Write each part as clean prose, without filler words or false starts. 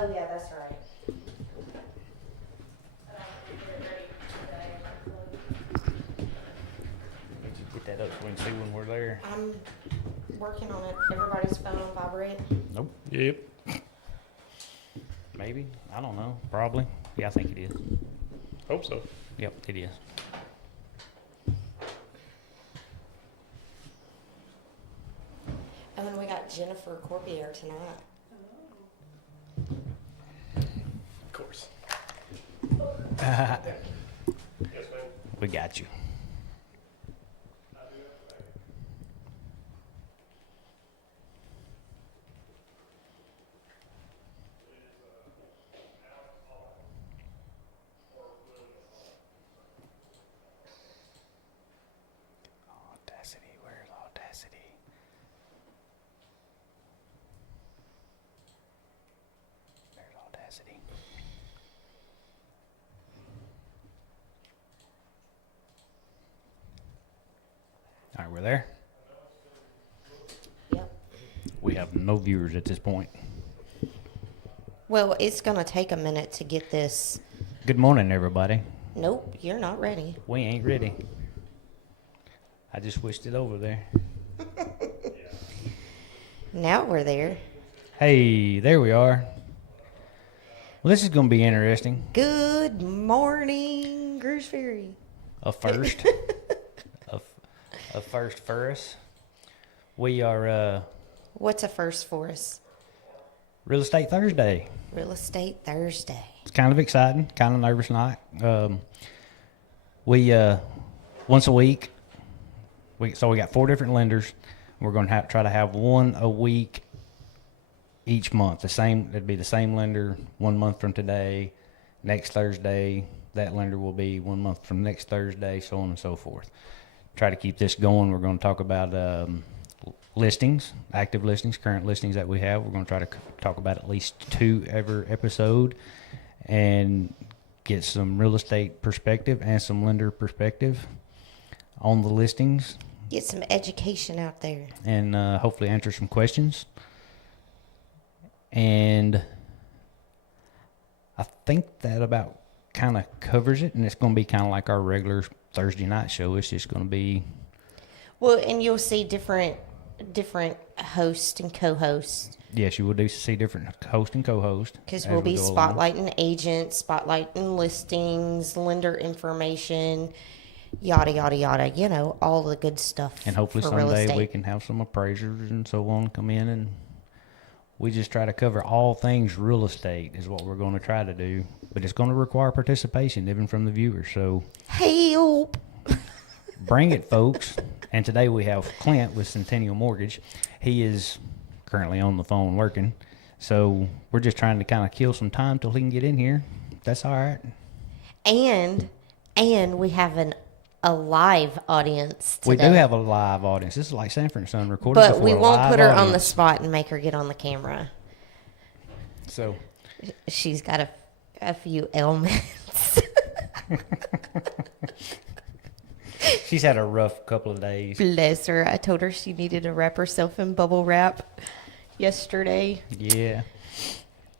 Oh, yeah, that's right. Did you get that up so we can see when we're there? I'm working on it. Everybody's phone on vibrate. Nope. Yep. Maybe. I don't know. Probably. Yeah, I think it is. Hope so. Yep, it is. And then we got Jennifer Corbier tonight. Of course. Uh, Yes, ma'am. We got you. Audacity, where's Audacity? There's Audacity. All right, we're there. Yep. We have no viewers at this point. Well, it's going to take a minute to get this. Good morning, everybody. Nope, you're not ready. We ain't ready. I just switched it over there. Now we're there. Hey, there we are. Well, this is going to be interesting. Good morning, Grush Ferry. A first. a first for us. We are What's a first for us? Real Estate Thursday. Real Estate Thursday. It's kind of exciting, kind of nervous night. We once a week. We got 4 different lenders. We're going to try to have one a week each month. It'd be the same lender 1 month from today. Next Thursday, that lender will be 1 month from next Thursday, so on and so forth. Try to keep this going. We're going to talk about listings, active listings, current listings that we have. We're going to try to talk about at least 2 every episode and get some real estate perspective and some lender perspective on the listings. Get some education out there. And hopefully answer some questions. And I think that about kind of covers it. And it's going to be kind of like our regular Thursday night show. It's just going to be... Well, and you'll see different hosts and co-hosts. Yes, you will do see different host and co-host. Because we'll be spotlighting agents, spotlighting listings, lender information, yada, yada, yada. You know, all the good stuff. And hopefully for real someday estate. we can have some appraisers and so on come in, and we just try to cover all things real estate is what we're going to try to do. But it's going to require participation even from the viewers. So Help! bring it, folks. And today we have Clint with Centennial Mortgage. He is currently on the phone working. So we're just trying to kind of kill some time till he can get in here. That's all right. And we have a live audience today. We do have a live audience. This is like Sanford and Son recorded But before we a won't live put her on the audience. spot and make her get on the camera. So She's got a few ailments. she's had a rough couple of days. Bless her. I told her she needed to wrap herself in bubble wrap yesterday. Yeah.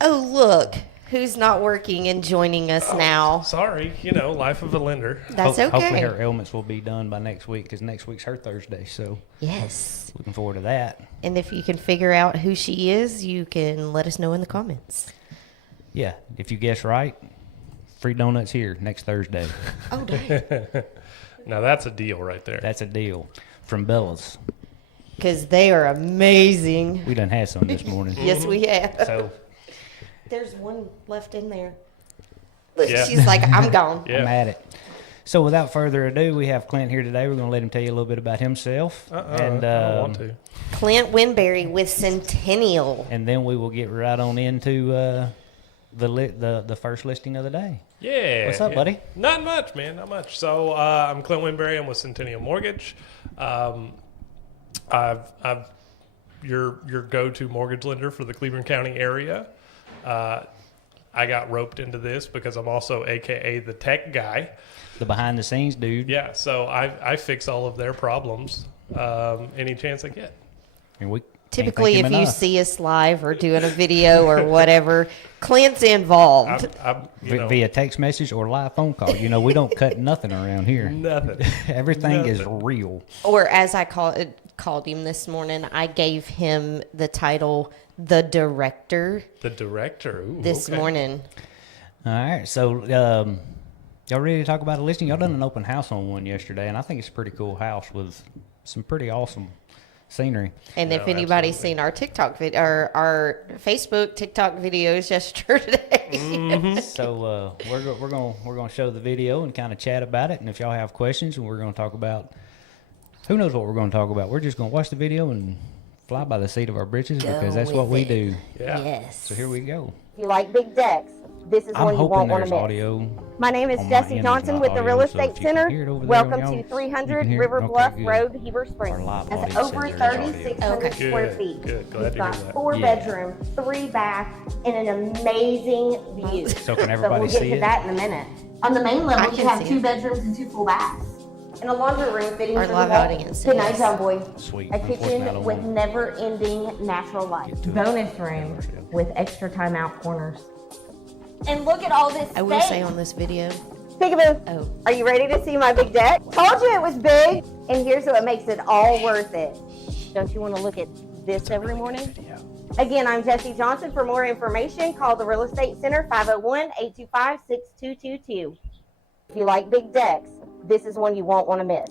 Oh, look. Who's not working and joining us now? Sorry, life of a lender. That's Hopefully okay. her ailments will be done by next week because next week's her Thursday. So Yes. looking forward to that. And if you can figure out who she is, you can let us know in the comments. Yeah. If you guess right, free donuts here next Thursday. Oh, dang. Now that's a deal right there. That's a deal from Bella's. Because they are amazing. We done had some this morning. Yes, we have. So There's one left in there. Look, Yeah. she's like, I'm gone. Yeah. I'm at it. So without further ado, we have Clint here today. We're going to let him tell you a little bit about himself. And I don't want to. Clint Winberry with Centennial. And then we will get right on into the first listing of the day. Yeah. What's up, yeah. buddy? Not much, man. Not much. So I'm Clint Winberry. I'm with Centennial Mortgage. I've your go-to mortgage lender for the Cleveland County area. I got roped into this because I'm also AKA the tech guy. The behind the scenes dude. Yeah. So I fix all of their problems any chance I get. And we Typically, thank if him you enough. see us live or doing a video or whatever, Clint's involved. Via text message or live phone call. You know, we don't cut nothing around here. Nothing. Everything is Nothing. real. Or as I called him this morning, I gave him the title, the director, The director. Ooh, this okay. morning. All right, so y'all ready to talk about a listing? Y'all done an open house on one yesterday, and I think it's a pretty cool house with some pretty awesome scenery. And if No, anybody's absolutely. seen our TikTok video or our Facebook TikTok videos yesterday, Mm-hmm. So we're gonna show the video and kind of chat about it, and if y'all have questions, and we're gonna talk about who knows what we're gonna talk about. We're just gonna watch the video and fly by the seat of our britches Go because that's what with we it. do. Yeah. yes. So here we go. If you like big decks, this is I'm one you hoping won't want there's to miss. audio. My name is on my Jesse end, Johnson there's with not the Real audio, so Estate if you can Center. hear it over there Welcome on y'all, to you 300 can hear it? River Okay, Bluff good. Road, Heber Our Springs. live That's audience over says there's audio. 3,600 Okay. square Good, feet. good. Glad We've to hear got that. 4 Yeah. bedrooms, 3 baths, and an amazing view. So can But everybody we'll get see to it? that in a minute. On the main I level, can you have see 2 it. bedrooms and 2 full baths. And a laundry room fitting Our for the live wall. audience Good night, is- John Boy. Sweet. A Unfortunately, I kitchen don't with want- never-ending natural light. Get to it. Bonus room with extra timeout corners. And look at all this I will space. say on this video, Peekaboo. oh, Are you ready to see my big deck? Told you it was big. And here's what makes it all worth it. Don't you want to look at this every morning? Again, I'm Jesse Johnson. For more information, call the Real Estate Center 501-825-6222. If you like big decks, this is one you won't want to miss.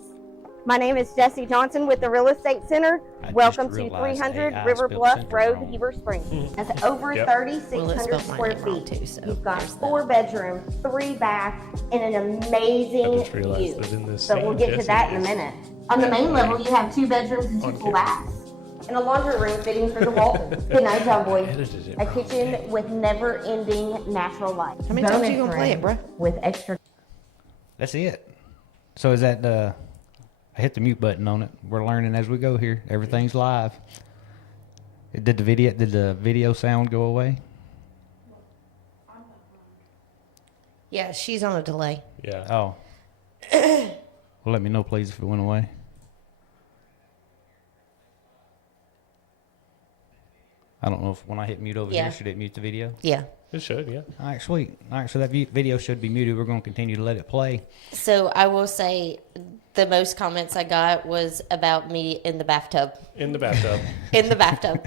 My name is Jesse Johnson with the Real Estate Center. I just Welcome to realized 300 AI River spelled Bluff center Road, wrong. Heber Springs. That's over Yep. well, it 3,600 spelled my square name wrong feet. too. So You've got there's that. 4 bedrooms, 3 baths, and an amazing I just realized view. that in this But we'll scene, get to Jesse that in a is minute. On the main level, you have 2 bedrooms and 2 on full camera. baths. And a laundry room fitting for the Walton. Good night, John Boy. Edited it A wrong. kitchen with never-ending natural light. How many times Bonus you gonna play it, room bruh? With extra. That's it. So is that I hit the mute button on it. We're learning as we go here. Everything's live. Did the video sound go away? Yeah, she's on a delay. Yeah. Oh. Well, let me know, please, if it went away. I don't know if when I hit mute over Yeah. here, should it mute the video? Yeah. It should, yeah. All right, sweet. All right, so that video should be muted. We're going to continue to let it play. So I will say the most comments I got was about me in the bathtub. In the bathtub. In the bathtub.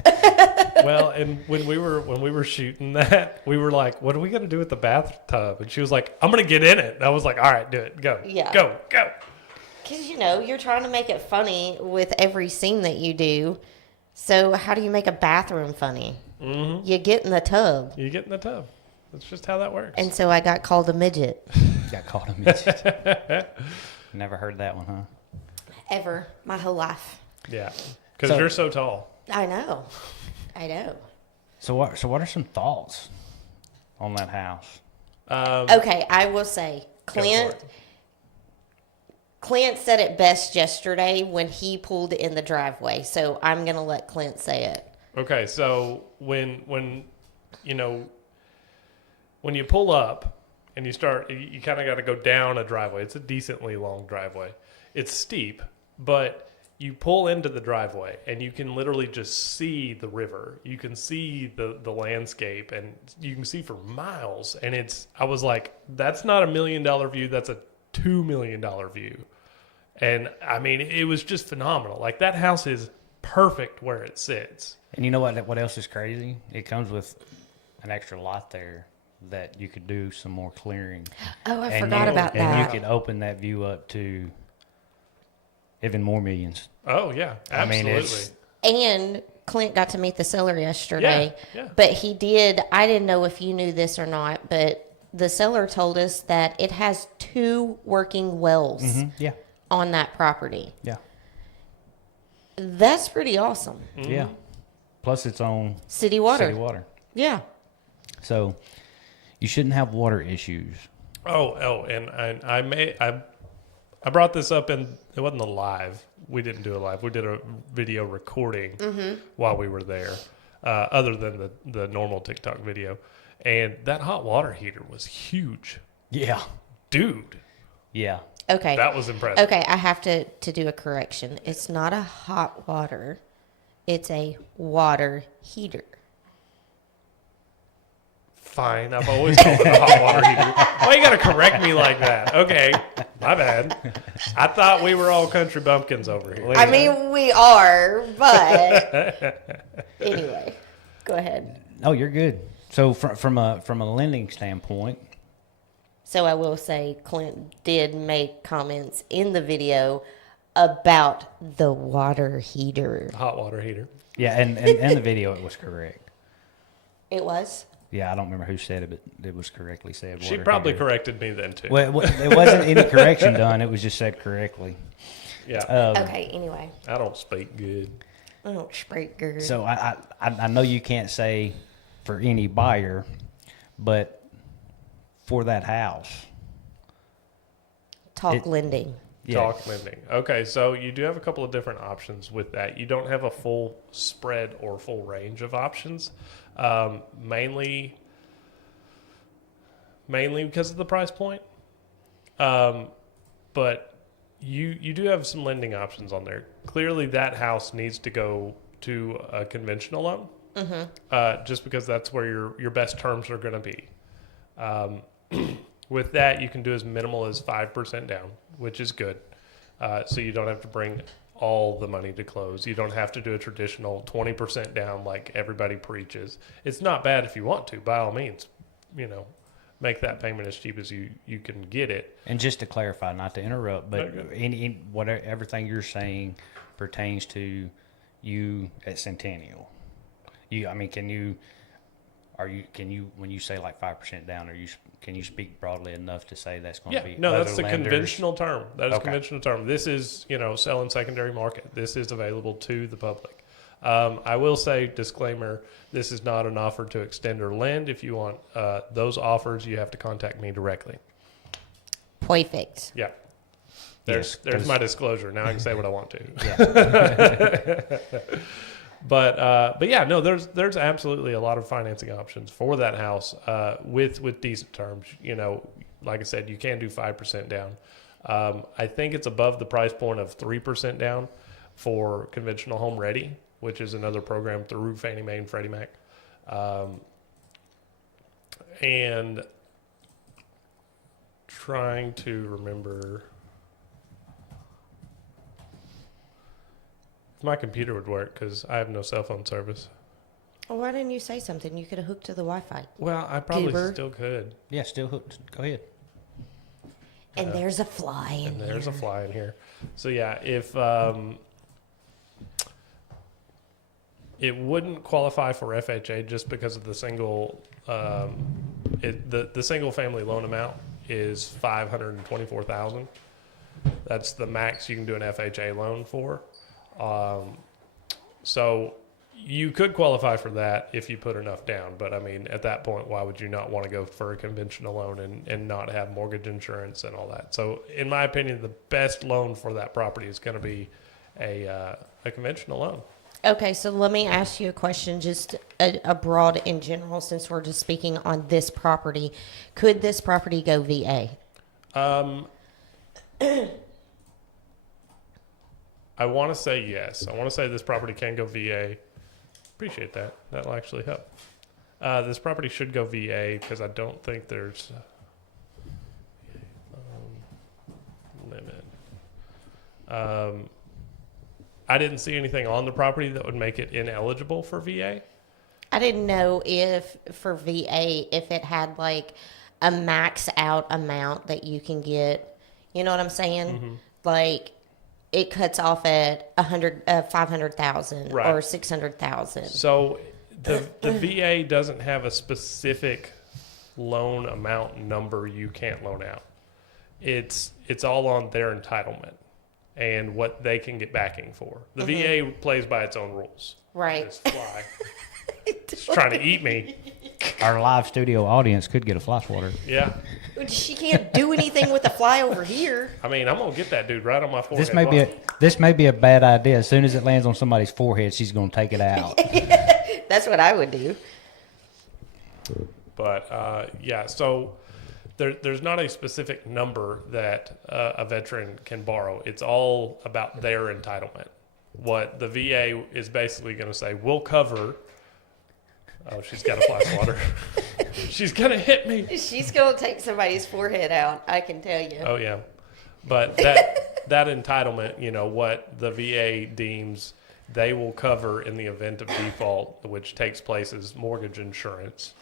Well, and when we were shooting that, we were like, "What are we gonna do with the bathtub?" And she was like, "I'm gonna get in it." And I was like, "All right, do it. Go. Yeah. Go. Go." Because, you're trying to make it funny with every scene that you do. So how do you make a bathroom funny? Mm-hmm. You get in the tub. You get in the tub. That's just how that works. And so I got called a midget. Got caught a midget. Never heard that one, huh? Ever. My whole life. Yeah, because So- you're so tall. I know. I know. So what are some thoughts on that house? Okay, I will say, Go for Clint it. Clint said it best yesterday when he pulled in the driveway. So I'm going to let Clint say it. Okay, so when you pull up and you start, you kind of got to go down a driveway. It's a decently long driveway. It's steep, but you pull into the driveway and you can literally just see the river. You can see the landscape and you can see for miles. And I was like, that's not $1 million view. That's a $2 million view. And I mean, it was just phenomenal. Like that house is perfect where it sits. And you know what else is crazy? It comes with an extra lot there that you could do some more clearing. Oh, I And forgot you- about and that. you could open that view up to even more millions. Oh yeah, I mean, absolutely. it's- And Clint got to meet the seller yesterday. Yeah, yeah. But he did. I didn't know if you knew this or not, but the seller told us that it has 2 working wells Yeah, on that property. yeah, That's pretty awesome. yeah. Plus, it's on City water. city water, Yeah. so you shouldn't have water issues. And I brought this up and it wasn't a live. We didn't do a live. We did a video recording while we were there, other than the normal TikTok video. And that hot water heater was huge, Yeah, dude. yeah. Okay. That was impressive. Okay, I have to do a correction. It's not a hot water. It's a water heater. Fine, I've always called it a hot water heater. Why you gotta correct me like that? Okay, my bad. I thought we were all country bumpkins over here. I mean, we are, but anyway, go ahead. Oh, you're good. So from a lending standpoint, So I will say Clint did make comments in the video about the water heater. Hot water heater. yeah, and in the video it was correct. It was? Yeah, I don't remember who said it, but it was correctly said. She water probably heater. corrected me then too. Well, it wasn't any correction done. It was just said correctly. Yeah, Okay, anyway. I don't speak good. I don't speak good. So I know you can't say for any buyer, but for that house, Talk lending. yeah, Talk lending. Okay, so you do have a couple of different options with that. You don't have a full spread or full range of options, mainly because of the price point. But you do have some lending options on there. Clearly, that house needs to go to a conventional loan, just because that's where your best terms are going to be. With that, you can do as minimal as 5% down, which is good. So you don't have to bring all the money to close. You don't have to do a traditional 20% down like everybody preaches. It's not bad if you want to, by all means, make that payment as cheap as you can get it. And just to clarify, not to interrupt, but Okay. everything you're saying pertains to you at Centennial. Can you when you say like 5% down, can you speak broadly enough to say that's going to be? No, other that's the lenders? conventional term. That is Okay. conventional term. This is, selling secondary market. This is available to the public. I will say, disclaimer, this is not an offer to extend or lend. If you want those offers, you have to contact me directly. Perfect. Yeah. Yes, There's my disclosure. Now I can say what I want to. Yeah. But yeah, no, there's absolutely a lot of financing options for that house with decent terms. Like I said, you can do 5% down. I think it's above the price point of 3% down for conventional home ready, which is another program through Fannie Mae and Freddie Mac. And trying to remember if my computer would work because I have no cell phone service. Well, why didn't you say something? You could have hooked to the Wi-Fi. Well, I probably Goober. still could. Yeah, still hooked. Go ahead. And there's a fly in And there's a here. fly in here. So yeah, if it wouldn't qualify for FHA just because of the single, the single family loan amount is $524,000. That's the max you can do an FHA loan for. So you could qualify for that if you put enough down. But I mean, at that point, why would you not want to go for a conventional loan and not have mortgage insurance and all that? So in my opinion, the best loan for that property is going to be a conventional loan. Okay, so let me ask you a question, just a broad in general, since we're just speaking on this property. Could this property go VA? I want to say yes. I want to say this property can go VA. Appreciate that. That'll actually help. This property should go VA because I don't think there's limit. I didn't see anything on the property that would make it ineligible for VA. I didn't know if for VA, if it had like a max out amount that you can get. You know what I'm saying? Mm-hmm. Like it cuts off at 500,000 Right. or 600,000. So the VA doesn't have a specific loan amount number you can't loan out. It's all on their entitlement and what they can get backing for. The VA plays by its own rules. Right. This fly. It's trying to eat me. Our live studio audience could get a fly swatter. Yeah. She can't do anything with the fly over here. I mean, I'm gonna get that dude right on my forehead. This may be a bad idea. As soon as it lands on somebody's forehead, she's going to take it out. That's what I would do. But yeah, so there's not a specific number that a veteran can borrow. It's all about their entitlement. what the VA is basically going to say, we'll cover. Oh, she's got a flash water. She's going to hit me. She's going to take somebody's forehead out, I can tell you. Oh, yeah. But that entitlement, you know, what the VA deems they will cover in the event of default, which takes place as mortgage insurance,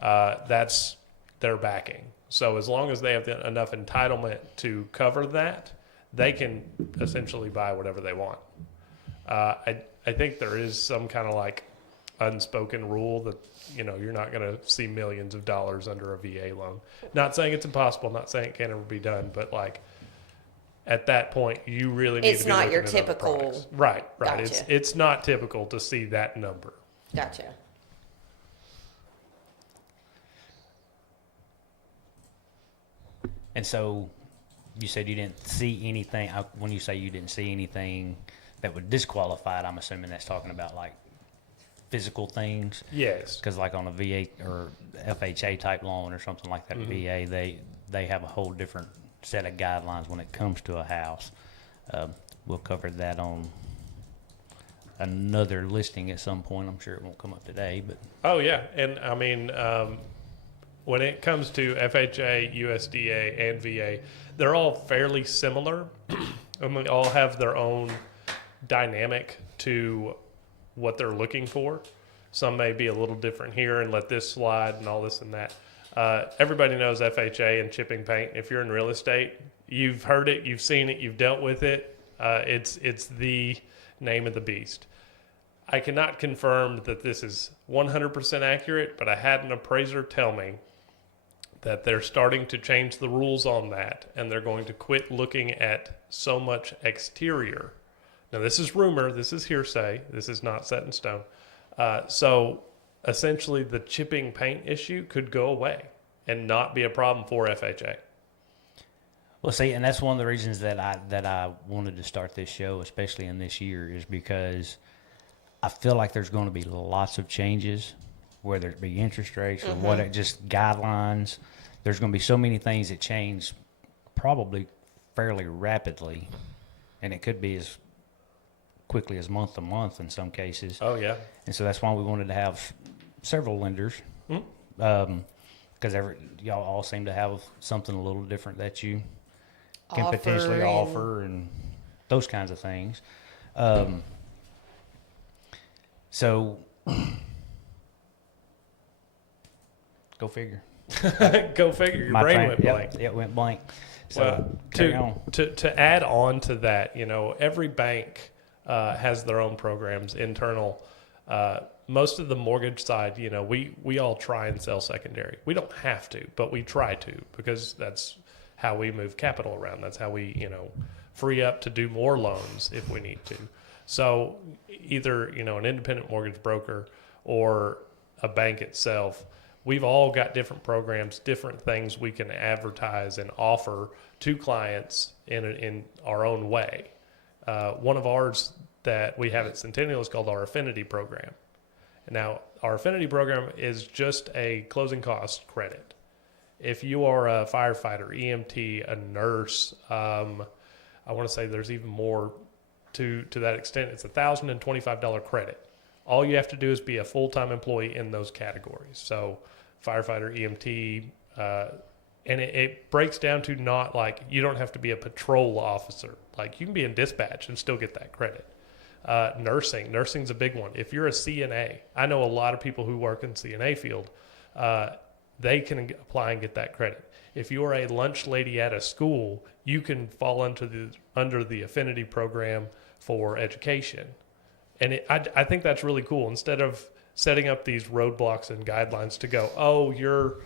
that's their backing. So as long as they have enough entitlement to cover that, they can essentially buy whatever they want. I think there is some kind of like unspoken rule that, you know, you're not going to see millions of dollars under a VA loan. Not saying it's impossible, not saying it can't ever be done, but like at that point, you really need It's to be not looking your at other typical- products. Right. Gotcha. It's not typical to see that number. Gotcha. And so you said you didn't see anything. When you say you didn't see anything that would disqualify it, I'm assuming that's talking about like physical things. Yes. Because like on a VA or FHA type loan or something like that, VA, they have a whole different set of guidelines when it comes to a house. We'll cover that on another listing at some point. I'm sure it won't come up today, but Oh, yeah. And I mean, when it comes to FHA, USDA, and VA, they're all fairly similar. And they all have their own dynamic to what they're looking for. Some may be a little different here and let this slide and all this and that. Everybody knows FHA and chipping paint. If you're in real estate, you've heard it, you've seen it, you've dealt with it. It's the name of the beast. I cannot confirm that this is 100% accurate, but I had an appraiser tell me that they're starting to change the rules on that, and they're going to quit looking at so much exterior. Now, this is rumor, this is hearsay, this is not set in stone. So essentially, the chipping paint issue could go away and not be a problem for FHA. well, see, and that's one of the reasons that I wanted to start this show, especially in this year, is because I feel like there's going to be lots of changes, whether it be interest rates or what, just guidelines. There's going to be so many things that change probably fairly rapidly, and it could be as quickly as month to month in some cases. Oh, yeah. And so that's why we wanted to have several lenders, because y'all all seem to have something a little different that you can Offer potentially and- offer and those kinds of things. So go figure. Go figure. Your My brain train- went yep, blank. it went blank. So Well, carry on. to add on to that, you know, every bank has their own programs, internal. Most of the mortgage side, you know, we all try and sell secondary. We don't have to, but we try to because that's how we move capital around. That's how we, you know, free up to do more loans if we need to. So either, you know, an independent mortgage broker or a bank itself, we've all got different programs, different things we can advertise and offer to clients in our own way. One of ours that we have at Centennial is called our Affinity Program. Now, our Affinity Program is just a closing cost credit. If you are a firefighter, EMT, a nurse, I want to say there's even more to that extent. It's $1,025 credit. All you have to do is be a full-time employee in those categories. So firefighter, EMT, and it breaks down to not like you don't have to be a patrol officer. Like you can be in dispatch and still get that credit. Nursing's a big one. If you're a CNA, I know a lot of people who work in CNA field, they can apply and get that credit. If you are a lunch lady at a school, you can fall under the Affinity Program for education. And I think that's really cool. Instead of setting up these roadblocks and guidelines to go, oh, you're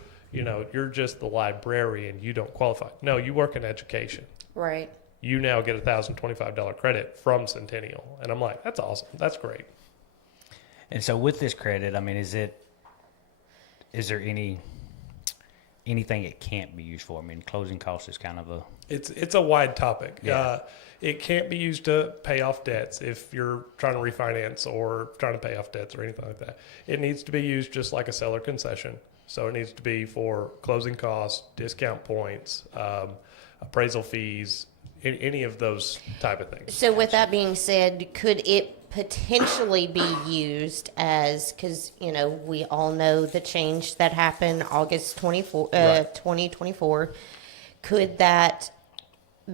just the librarian, you don't qualify. No, you work in education. Right. You now get $1,025 credit from Centennial. And I'm like, that's awesome. That's great. And so with this credit, I mean, is there anything it can't be used for? I mean, closing costs is kind of a... It's a wide topic. Yeah. It can't be used to pay off debts if you're trying to refinance or trying to pay off debts or anything like that. It needs to be used just like a seller concession. So it needs to be for closing costs, discount points, appraisal fees, any of those type of things. So with that being said, could it potentially be used as, because, we all know the change that happened August 2024. Could that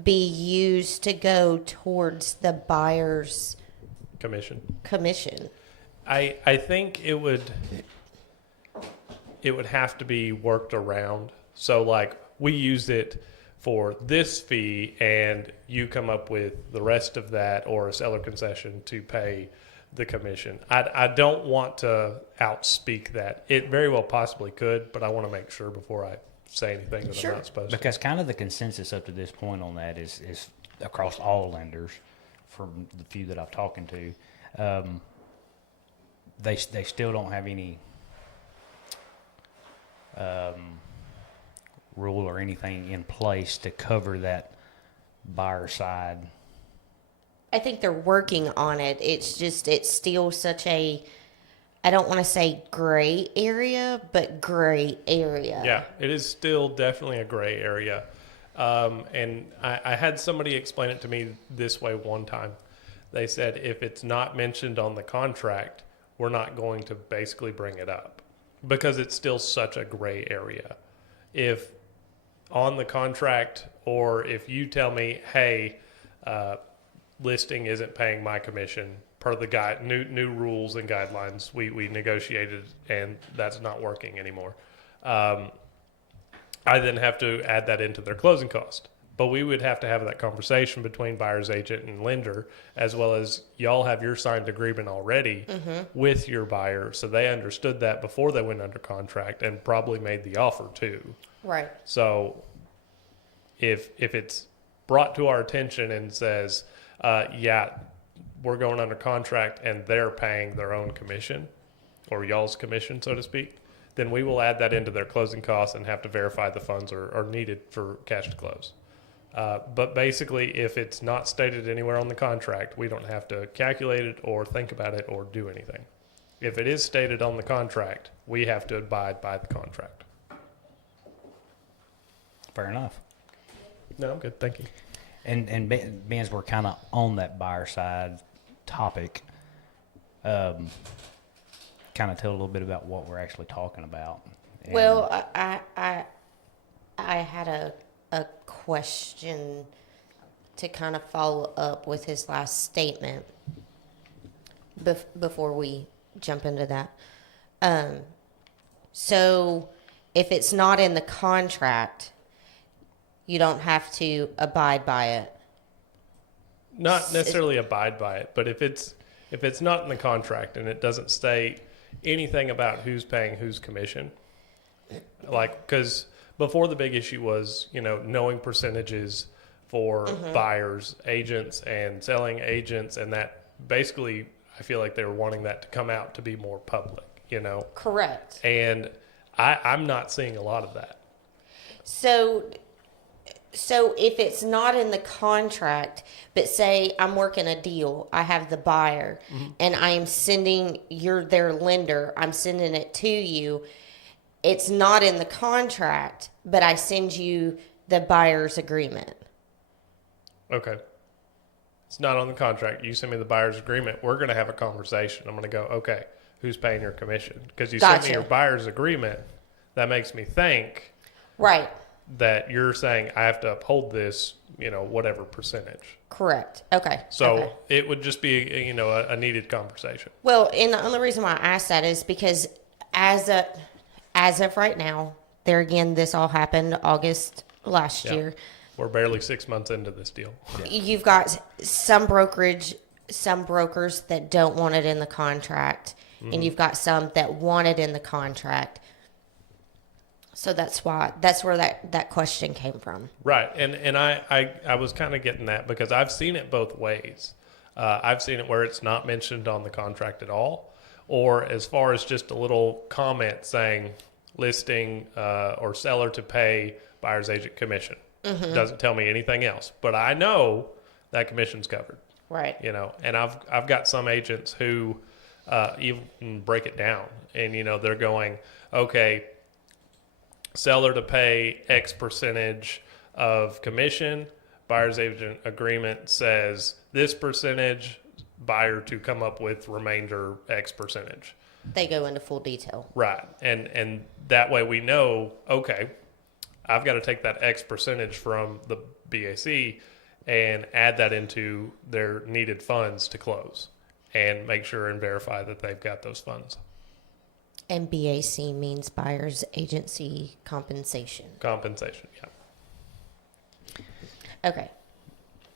be used to go towards the buyer's Commission. I think it would have to be worked around. So like we use it for this fee and you come up with the rest of that or a seller concession to pay the commission. I don't want to outspeak that. It very well possibly could, but I want to make sure before I say anything that I'm not supposed to. Because kind of the consensus up to this point on that is across all lenders, from the few that I've talked to, they still don't have any rule or anything in place to cover that buyer side. I think they're working on it. It's still such a, I don't want to say gray area, but gray area. Yeah, it is still definitely a gray area. And I had somebody explain it to me this way one time. They said, if it's not mentioned on the contract, we're not going to basically bring it up because it's still such a gray area. If on the contract, or if you tell me, hey, listing isn't paying my commission per the new rules and guidelines we negotiated, and that's not working anymore, I then have to add that into their closing cost. But we would have to have that conversation between buyer's agent and lender, as well as y'all have your signed agreement already with your buyer, so they understood that before they went under contract and probably made the offer too. Right. So if it's brought to our attention and says, yeah, we're going under contract and they're paying their own commission, or y'all's commission, so to speak, then we will add that into their closing costs and have to verify the funds are needed for cash to close. But basically, if it's not stated anywhere on the contract, we don't have to calculate it or think about it or do anything. If it is stated on the contract, we have to abide by the contract. Fair enough. No, I'm good. Thank you. And being we're kind of on that buyer side topic, kind of tell a little bit about what we're actually talking about. And Well, I had a question to kind of follow up with his last statement before we jump into that. So if it's not in the contract, you don't have to abide by it. Not necessarily abide by it, but if it's not in the contract and it doesn't state anything about who's paying whose commission, like, because before the big issue was, knowing percentages for buyers, agents, and selling agents, and that basically, I feel like they were wanting that to come out to be more public, Correct. And I'm not seeing a lot of that. So if it's not in the contract, but say I'm working a deal, I have the buyer, and I am sending, you're their lender, I'm sending it to you. It's not in the contract, but I send you the buyer's agreement. Okay. It's not on the contract. You send me the buyer's agreement. We're going to have a conversation. I'm going to go, okay, who's paying your commission? Because you sent me your buyer's agreement. That makes me think Right. that you're saying I have to uphold this, whatever percentage. Correct. Okay. So Okay. it would just be, a needed conversation. Well, and the only reason why I asked that is because as of right now, there again, this all happened August last Yeah. year. We're barely 6 months into this deal. You've got some brokers that don't want it in the contract, and you've got some that want it in the contract. So that's where that question came from. Right. And I was kind of getting that because I've seen it both ways. I've seen it where it's not mentioned on the contract at all, or as far as just a little comment saying listing or seller to pay buyer's agent commission. Doesn't tell me anything else, but I know that commission's covered. Right. And I've got some agents who even break it down, and they're going, okay, seller to pay X percentage of commission, buyer's agent agreement says this percentage, buyer to come up with remainder X percentage. They go into full detail. Right. And that way we know, okay, I've got to take that X percentage from the BAC and add that into their needed funds to close and make sure and verify that they've got those funds. And BAC means buyer's agency compensation. Compensation, yeah. Okay.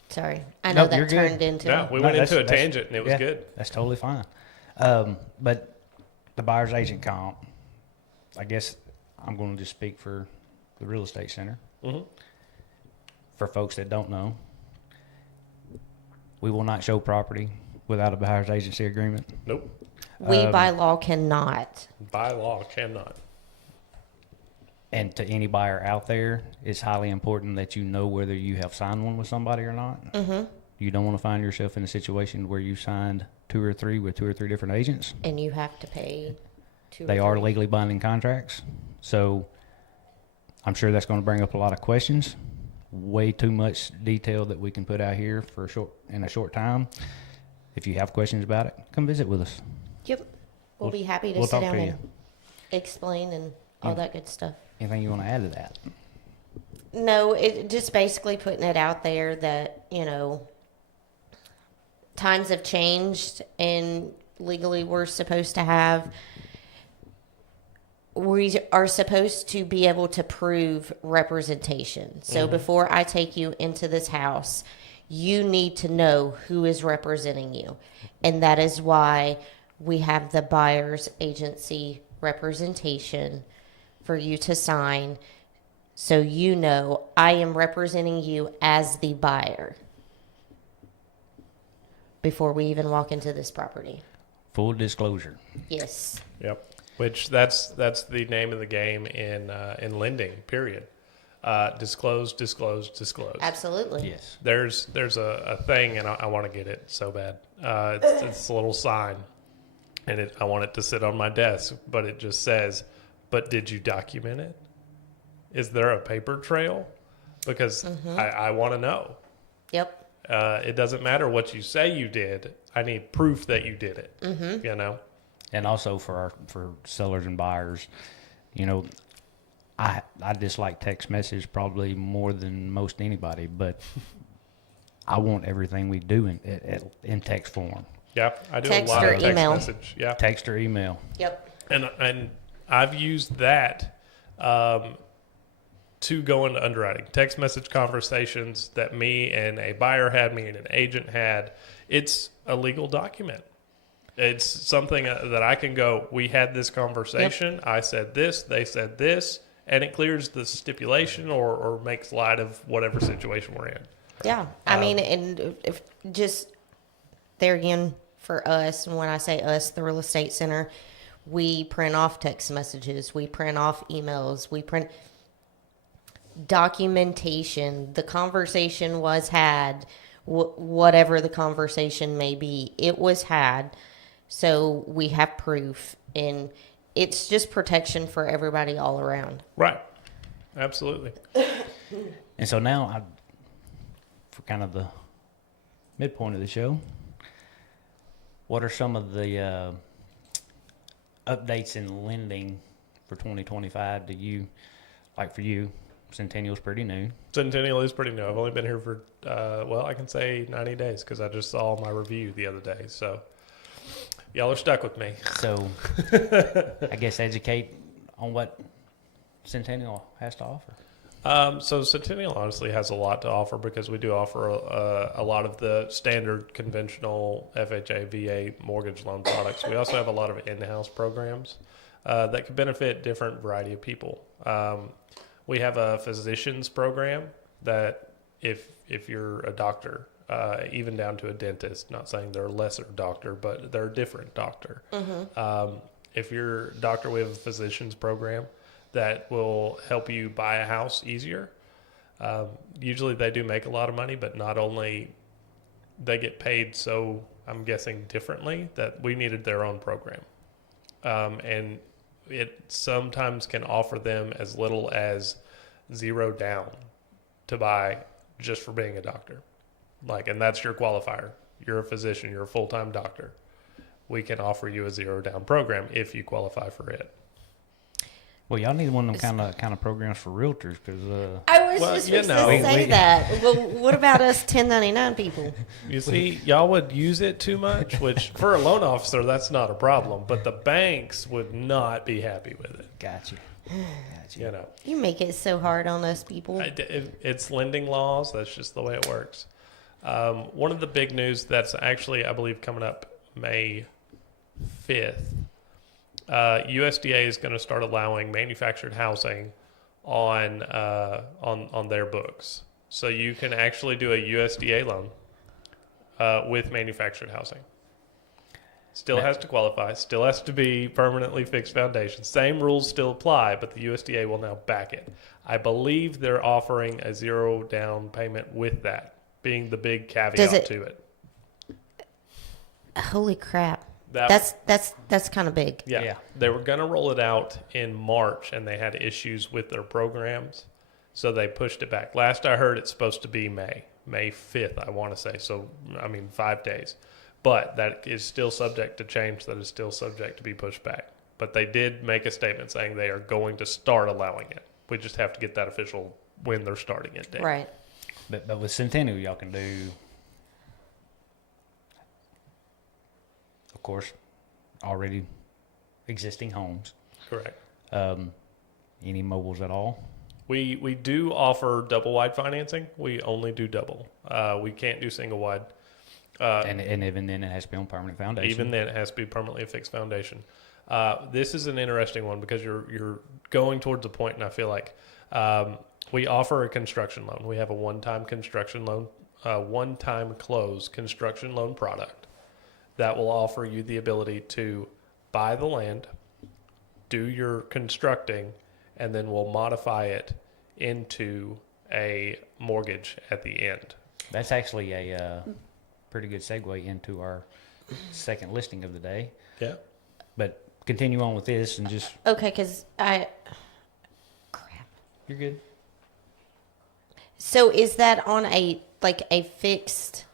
Sorry. I know Nope, that you're turned good. into. No, we No, went into a that's- tangent and it was yeah, good. That's totally fine. But the buyer's agent comp, I guess I'm going to just speak for the real estate center. Mhm. For folks that don't know, we will not show property without a buyer's agency agreement. Nope. We by law cannot. By law, cannot. And to any buyer out there, it's highly important that you know whether you have signed one with somebody or not. Mm-hmm. You don't want to find yourself in a situation where you signed two or three with two or three different agents. And you have to pay two. They or are three. legally binding contracts. So I'm sure that's going to bring up a lot of questions. Way too much detail that we can put out here for in a short time. If you have questions about it, come visit with us. Yep. We'll be happy to we'll sit talk down to and you. explain and all that good stuff. Anything you want to add to that? No, it just basically putting it out there that, times have changed and legally we are supposed to be able to prove representation. So before I take you into this house, you need to know who is representing you. And that is why we have the buyer's agency representation for you to sign. So you know I am representing you as the buyer before we even walk into this property. Full disclosure. Yes. Yep. Which that's the name of the game in lending. Period. Disclose, disclose, disclose. Absolutely. Yes. There's a thing, and I want to get it so bad. It's a little sign, and I want it to sit on my desk, but it just says, "But did you document it? Is there a paper trail? Because I want to know." Yep. It doesn't matter what you say you did. I need proof that you did it. Mm-hmm. And also for sellers and buyers, I dislike text message probably more than most anybody, but I want everything we do in text form. Yeah, I do Text a lot or of text email. message. Yeah, Text or email. Yep. and I've used that to go into underwriting. Text message conversations that me and a buyer had, me and an agent had. It's a legal document. It's something that I can go, we had this conversation. Yep. I said this, they said this, and it clears the stipulation or makes light of whatever situation we're in. Yeah. I mean, and if just there again for us, and when I say us, the real estate center, we print off text messages, we print off emails, we print documentation. The conversation was had, whatever the conversation may be, it was had. So we have proof, and it's just protection for everybody all around. Right. Absolutely. And so now, for kind of the midpoint of the show, what are some of the updates in lending for 2025? For you, Centennial's pretty new. Centennial is pretty new. I've only been here for, I can say 90 days because I just saw my review the other day. So y'all are stuck with me. So I guess educate on what Centennial has to offer. So Centennial honestly has a lot to offer because we do offer a lot of the standard conventional FHA, VA mortgage loan products. We also have a lot of in-house programs that could benefit different variety of people. We have a physician's program that if you're a doctor, even down to a dentist, not saying they're a lesser doctor, but they're a different doctor. Mm-hmm. If you're a doctor, we have a physician's program that will help you buy a house easier. Usually they do make a lot of money, but not only they get paid, so I'm guessing differently, that we needed their own program. And it sometimes can offer them as little as $0 down to buy just for being a doctor. Like, and that's your qualifier. You're a physician. You're a full-time doctor. We can offer you a zero down program if you qualify for it. Well, y'all need one of them kind of programs for realtors, because I was Well, just you fixing know. to say that. Well, what about us 1099 people? You see, y'all would use it too much, which for a loan officer, that's not a problem. But the banks would not be happy with it. gotcha. You know, You make it so hard on us people. It's lending laws. That's just the way it works. One of the big news that's actually, I believe, coming up May 5th, USDA is going to start allowing manufactured housing on their books. So you can actually do a USDA loan with manufactured housing. Still has to qualify, still has to be permanently fixed foundation. Same rules still apply, but the USDA will now back it. I believe they're offering a zero down payment with that, being the big caveat to it. Holy crap. That- That's kind of big. Yeah. They were going to roll it out in March, and they had issues with their programs, so they pushed it back. Last I heard, it's supposed to be May 5th, I want to say. So, 5 days. But that is still subject to change. That is still subject to be pushed back. But they did make a statement saying they are going to start allowing it. We just have to get that official when they're starting it date. Right. But with Centennial, y'all can do, of course, already existing homes. Correct. Any mobiles at all? We do offer double wide financing. We only do double. We can't do single wide. And even then, it has to be on permanent foundation. Even then, it has to be permanently a fixed foundation. This is an interesting one because you're going towards a point, and I feel like we offer a construction loan. We have a one-time construction loan, one-time close construction loan product that will offer you the ability to buy the land, do your constructing, and then we'll modify it into a mortgage at the end. That's actually a pretty good segue into our second listing of the day. Yeah. But continue on with this and just... Okay, because crap. You're good. So is that on a fixed?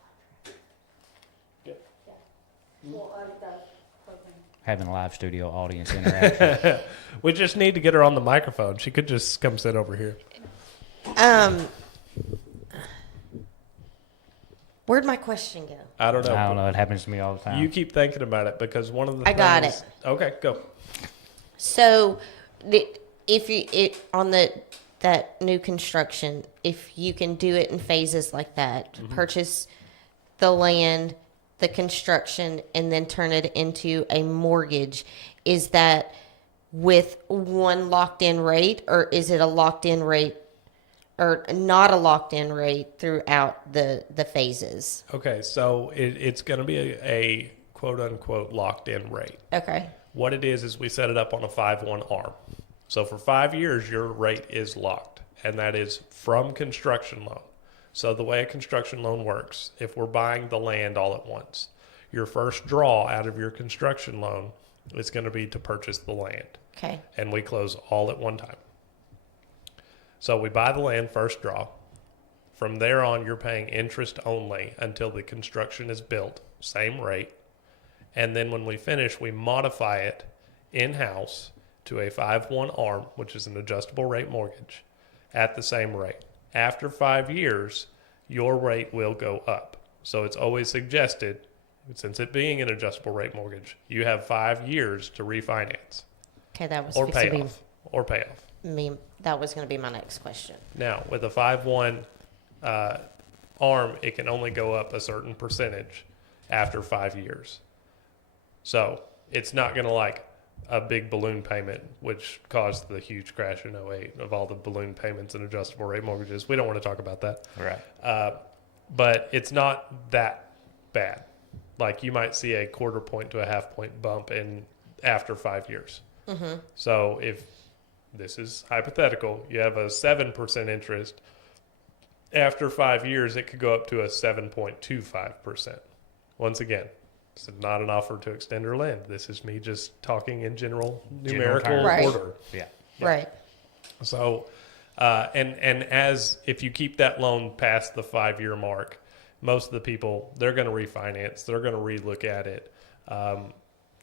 Having a live studio audience interaction. We just need to get her on the microphone. She could just come sit over here. Where'd my question go? I don't know. I don't know. It happens to me all the time. You keep thinking about it because one of the I got it. Okay, go. So, on that new construction, if you can do it in phases like that, purchase the land, the construction, and then turn it into a mortgage, is that with one locked-in rate, or is it a locked-in rate, or not a locked-in rate throughout the phases? Okay, so it's going to be a quote-unquote locked-in rate. Okay. What it is we set it up on a 5-1 arm. So for 5 years, your rate is locked, and that is from construction loan. So the way a construction loan works, if we're buying the land all at once, your first draw out of your construction loan is going to be to purchase the land. Okay. And we close all at one time. So we buy the land first draw. From there on, you're paying interest only until the construction is built, same rate. And then when we finish, we modify it in-house to a 5-1 ARM, which is an adjustable rate mortgage, at the same rate. After 5 years, your rate will go up. So it's always suggested, since it being an adjustable rate mortgage, you have 5 years to refinance Okay, that was or fixed to pay be off. Or pay off. that was going to be my next question. Now, with a 5-1 ARM, it can only go up a certain percentage after 5 years. So it's not going to like a big balloon payment, which caused the huge crash in 2008 of all the balloon payments and adjustable rate mortgages. We don't want to talk about that. Right. But it's not that bad. Like you might see a 1/4 point to a 1/2 point bump in after 5 years. Mm-hmm. So if this is hypothetical, you have a 7% interest. After 5 years, it could go up to a 7.25%. Once again, this is not an offer to extend or lend. This is me just talking in general numerical terms. Right. order. Yeah. Right. So And as if you keep that loan past the 5-year mark, most of the people, they're going to refinance. They're going to relook at it.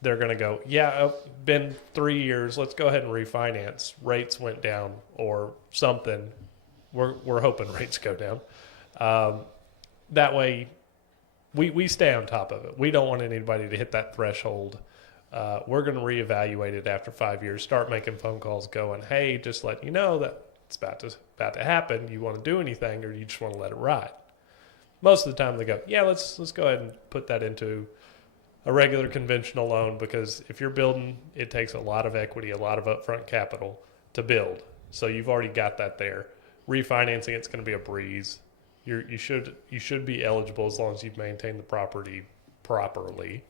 They're going to go, yeah, been 3 years. Let's go ahead and refinance. Rates went down or something. We're hoping rates go down. That way, we stay on top of it. We don't want anybody to hit that threshold. We're going to reevaluate it after 5 years. Start making phone calls, going, hey, just letting you know that it's about to happen. You want to do anything, or you just want to let it ride? Most of the time, they go, yeah, let's go ahead and put that into a regular conventional loan, because if you're building, it takes a lot of equity, a lot of upfront capital to build. So you've already got that there. Refinancing, it's going to be a breeze. You should be eligible as long as you've maintained the property properly.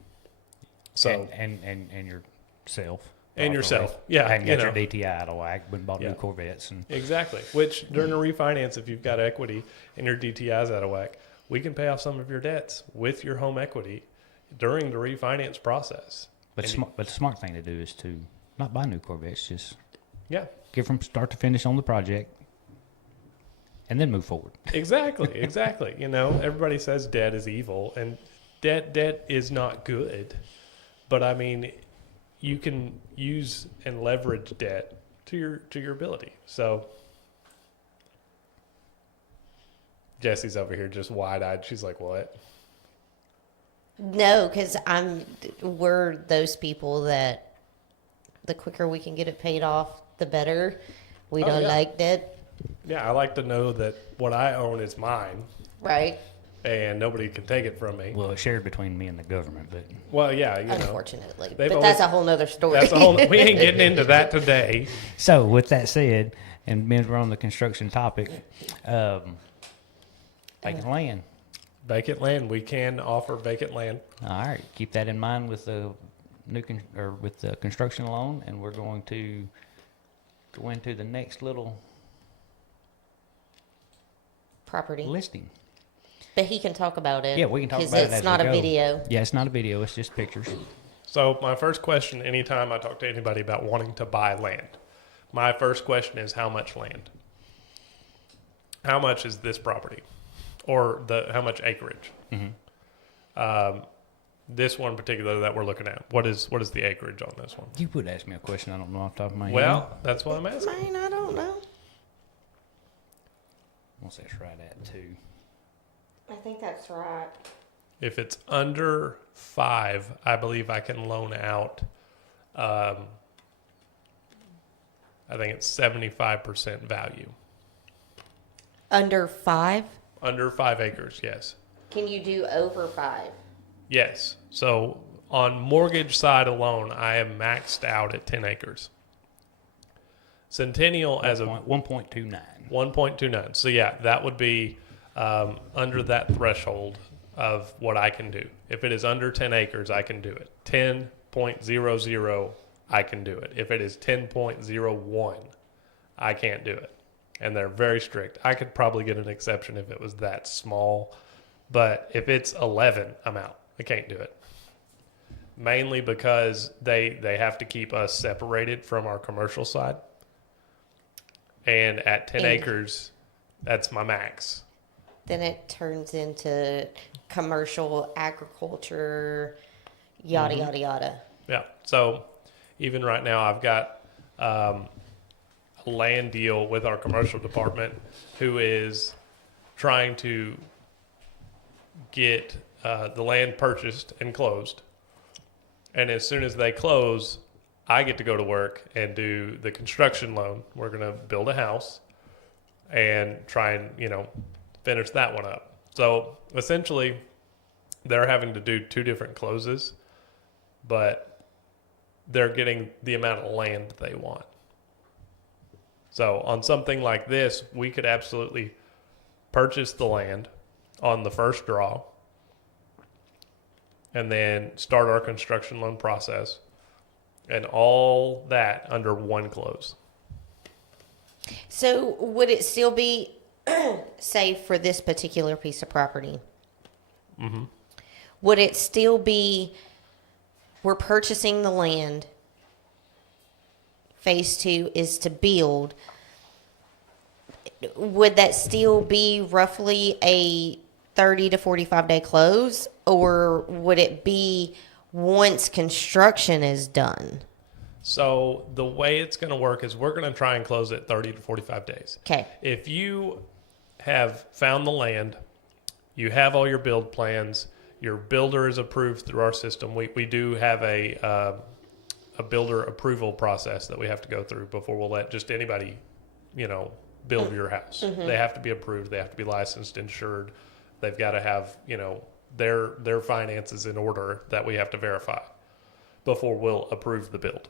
So and yourself. And yourself, yeah. And got your DTI out of whack, went and bought new Corvettes. And exactly. Which during a refinance, if you've got equity and your DTI's out of whack, we can pay off some of your debts with your home equity during the refinance process. But the smart thing to do is to not buy new Corvettes, just get from start to finish on the project, and then move forward. Exactly. Everybody says debt is evil, and debt is not good. But I mean, you can use and leverage debt to your ability. So Jessie's over here just wide-eyed. She's like, what? No, because we're those people that the quicker we can get it paid off, the better. We don't like debt. Yeah, I like to know that what I own is mine. Right. And nobody can take it from me. Well, it's shared between me and the government, but well, yeah, unfortunately, but that's a whole nother story. We ain't getting into that today. So, with that said, and being we're on the construction topic, vacant land. Vacant land. We can offer vacant land. All right, keep that in mind with the with the construction loan, and we're going to go into the next little property listing. But he can talk about it. Yeah, we can talk about it. Because it's not a video. Yeah, it's not a video. It's just pictures. So my first question, anytime I talk to anybody about wanting to buy land, my first question is how much land? How much is this property? Or how much acreage? Mm-hmm. This one particular that we're looking at, what is the acreage on this one? You would ask me a question I don't know off the top of my head. Well, that's what I'm asking. Mine, I don't know. What's that right at, 2? I think that's right. If it's under 5, I believe I can loan out. I think it's 75% value. Under 5? Under 5 acres, yes. Can you do over 5? Yes. So on mortgage side alone, I am maxed out at 10 acres. Centennial as a 1.29. 1.29. So yeah, that would be under that threshold of what I can do. If it is under 10 acres, I can do it. 10.00, I can do it. If it is 10.01, I can't do it. And they're very strict. I could probably get an exception if it was that small. But if it's 11, I'm out. I can't do it. Mainly because they have to keep us separated from our commercial side. And at 10 acres, that's my max. Then it turns into commercial agriculture, yada, yada, yada. Yeah. So even right now, I've got a land deal with our commercial department who is trying to get the land purchased and closed. And as soon as they close, I get to go to work and do the construction loan. We're going to build a house and try and, finish that one up. So essentially, they're having to do 2 different closes, but they're getting the amount of land they want. So on something like this, we could absolutely purchase the land on the first draw and then start our construction loan process and all that under one close. So would it still be, say, for this particular piece of property, would it still be, we're purchasing the land, phase 2 is to build, would that still be roughly a 30 to 45 day close, or would it be once construction is done? So the way it's going to work is we're going to try and close it 30 to 45 days. Okay. If you have found the land, you have all your build plans, your builder is approved through our system. We do have a builder approval process that we have to go through before we'll let just anybody, build your house. They have to be approved. They have to be licensed, insured. They've got to have, their finances in order that we have to verify before we'll approve the build.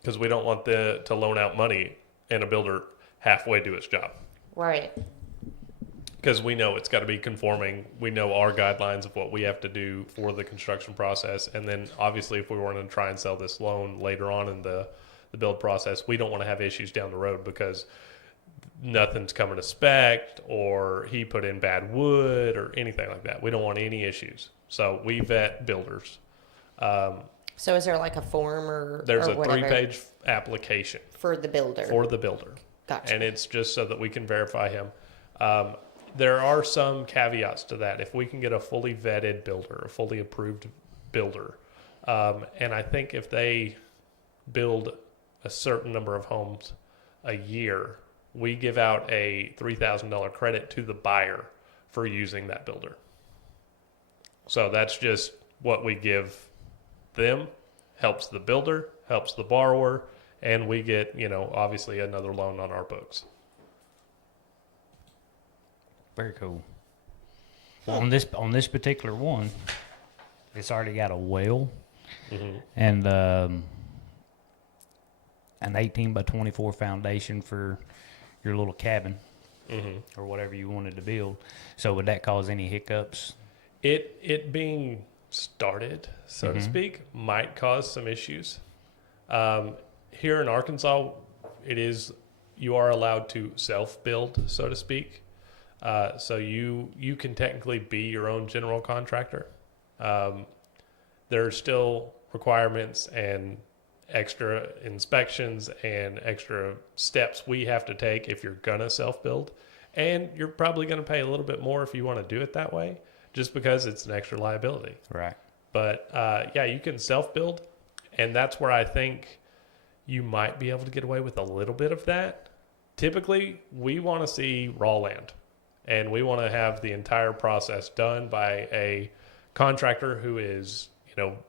Because we don't want to loan out money and a builder halfway do its job. Right. Because we know it's got to be conforming. We know our guidelines of what we have to do for the construction process. And then obviously if we want to try and sell this loan later on in the build process, we don't want to have issues down the road because nothing's coming to spec or he put in bad wood or anything like that. We don't want any issues. So we vet builders. So is there like a form or There's or a whatever 3-page application for the builder? for the builder. Gotcha. And it's just so that we can verify him. There are some caveats to that. If we can get a fully vetted builder, a fully approved builder, and I think if they build a certain number of homes a year, we give out a $3,000 credit to the buyer for using that builder. So that's just what we give them. Helps the builder, helps the borrower, and we get, obviously another loan on our books. Very cool. On this particular one, it's already got a well and an 18 by 24 foundation for your little cabin or whatever you wanted to build. So would that cause any hiccups? It being started, so to speak, might cause some issues. Here in Arkansas, you are allowed to self-build, so to speak. So you can technically be your own general contractor. There are still requirements and extra inspections and extra steps we have to take if you're gonna self-build. And you're probably gonna pay a little bit more if you want to do it that way, just because it's an extra liability. Right. But you can self-build, and that's where I think you might be able to get away with a little bit of that. Typically, we want to see raw land. And we want to have the entire process done by a contractor who is,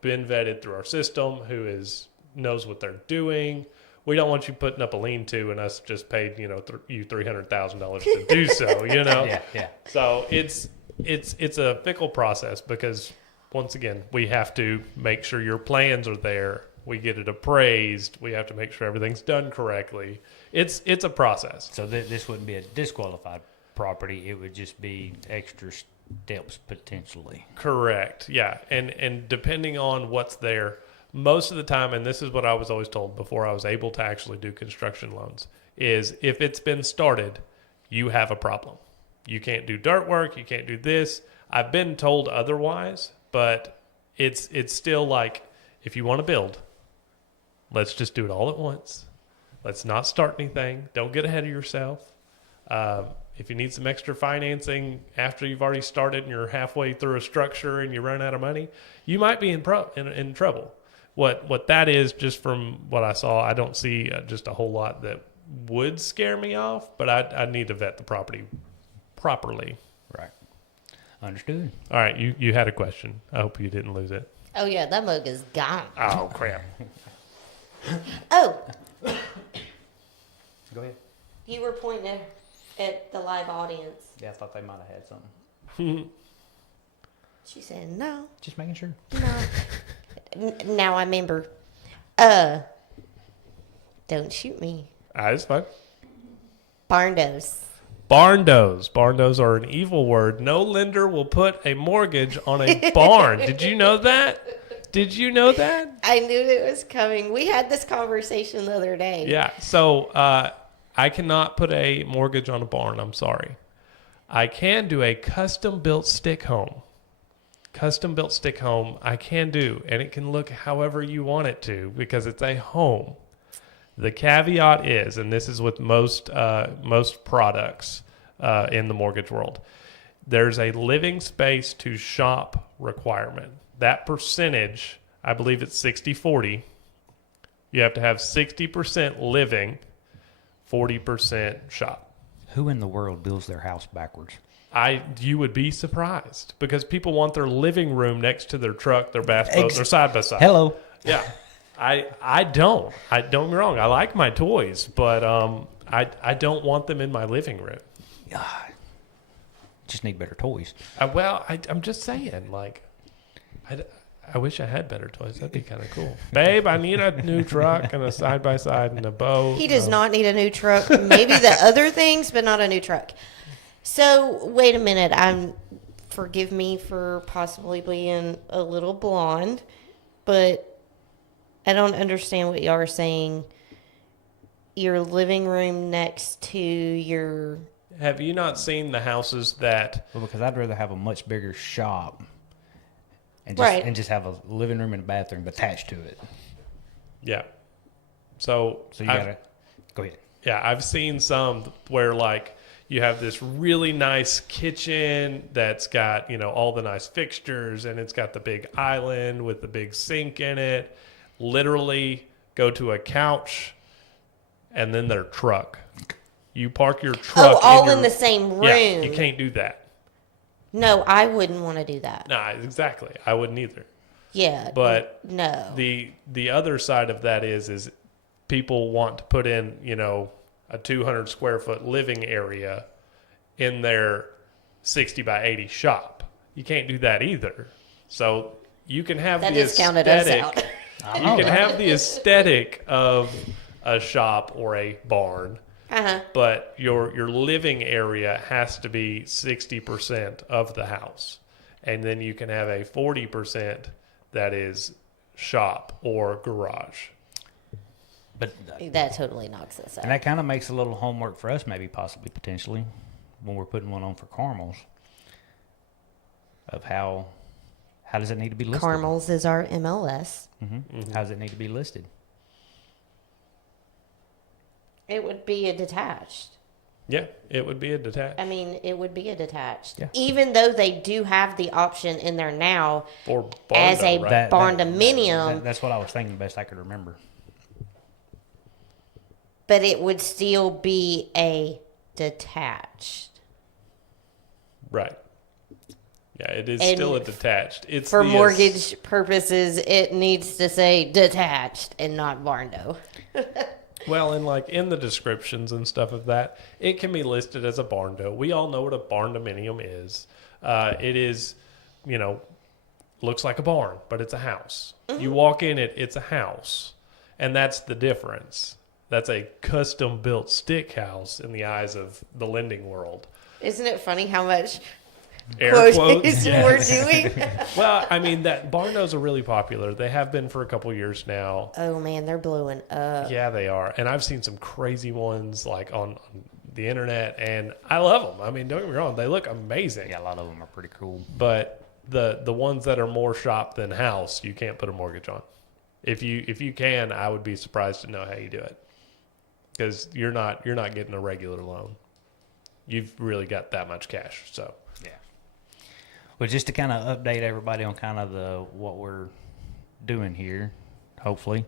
been vetted through our system, who knows what they're doing. We don't want you putting up a lean-to and us just paid, you $300,000 to do so, Yeah. So it's a fickle process because, once again, we have to make sure your plans are there. We get it appraised. We have to make sure everything's done correctly. It's a process. So this wouldn't be a disqualified property. It would just be extra steps potentially. Correct. Yeah. And depending on what's there, most of the time, and this is what I was always told before I was able to actually do construction loans, is if it's been started, you have a problem. You can't do dirt work. You can't do this. I've been told otherwise, but it's still like, if you want to build, let's just do it all at once. Let's not start anything. Don't get ahead of yourself. If you need some extra financing after you've already started and you're halfway through a structure and you run out of money, you might be in trouble. What that is, just from what I saw, I don't see just a whole lot that would scare me off, but I need to vet the property properly. Right. Understood. All right, you had a question. I hope you didn't lose it. Oh yeah, that mug is gone. Oh, crap. Oh, Go ahead. you were pointing at the live audience. Yeah, I thought they might have had something. She said no. Just making sure. No. Now I remember. Don't shoot me. It's fine. Barndos. Barndos. Barndos are an evil word. No lender will put a mortgage on a barn. Did you know that? Did you know that? I knew it was coming. We had this conversation the other day. Yeah. So I cannot put a mortgage on a barn. I'm sorry. I can do a custom-built stick home. Custom-built stick home I can do, and it can look however you want it to because it's a home. The caveat is, and this is with most products in the mortgage world, there's a living space to shop requirement. That percentage, I believe it's 60-40. You have to have 60% living, 40% shop. Who in the world builds their house backwards? You would be surprised because people want their living room next to their truck, their bath boat, their side by side. Hello. Yeah. I don't. Don't get me wrong. I like my toys, but I don't want them in my living room. Just need better toys. I'm just saying, like, I wish I had better toys. That'd be kind of cool. Babe, I need a new truck and a side by side and a boat. He does not need a new truck. Maybe the other things, but not a new truck. So wait a minute. Forgive me for possibly being a little blonde, but I don't understand what y'all are saying. Your living room next to your... Have you not seen the houses that... Well, because I'd rather have a much bigger shop and just have a living room and a bathroom attached to it. Yeah. So you gotta... Go ahead. Yeah, I've seen some where, like, you have this really nice kitchen that's got, all the nice fixtures, and it's got the big island with the big sink in it. Literally go to a couch and then their truck. You park your truck. all in the same room. Yeah, you can't do that. No, I wouldn't want to do that. Nah, exactly. I wouldn't either. Yeah. But no. The other side of that is people want to put in, a 200 square foot living area in their 60 by 80 shop. You can't do that either. So you can have that the discounted us aesthetic. out. You can have the aesthetic of a shop or a barn. But your living area has to be 60% of the house. And then you can have a 40% that is shop or garage. But that totally knocks us out. And that kind of makes a little homework for us, maybe, possibly, potentially, when we're putting one on for Carmel's, of how does it need to be listed? Carmel's is our MLS. How does it need to be listed? It would be a detached. Yeah, it would be a detached. I mean, it would be a detached. Yeah. Even though they do have the option in there now For as a right? barndominium, That's what I was thinking, best I could remember. but it would still be a detached. Right. Yeah, it is And still a detached. It's For the mortgage purposes, it needs to say detached and not barndo. Well, and like in the descriptions and stuff of that, it can be listed as a barndo. We all know what a barndominium is. It is, looks like a barn, but it's a house. You walk in it, it's a house. And that's the difference. That's a custom built stick house in the eyes of the lending world. Isn't it funny how much Air quotes we're doing? Well, I mean, that barndos are really popular. They have been for a couple years now. Oh man, they're blowing up. Yeah, they are. And I've seen some crazy ones like on the internet, and I love them. I mean, don't get me wrong, they look amazing. Yeah, a lot of them are pretty cool. But the ones that are more shop than house, you can't put a mortgage on. If you can, I would be surprised to know how you do it, because you're not getting a regular loan. You've really got that much cash. So yeah. Well, just to kind of update everybody on kind of what we're doing here, hopefully,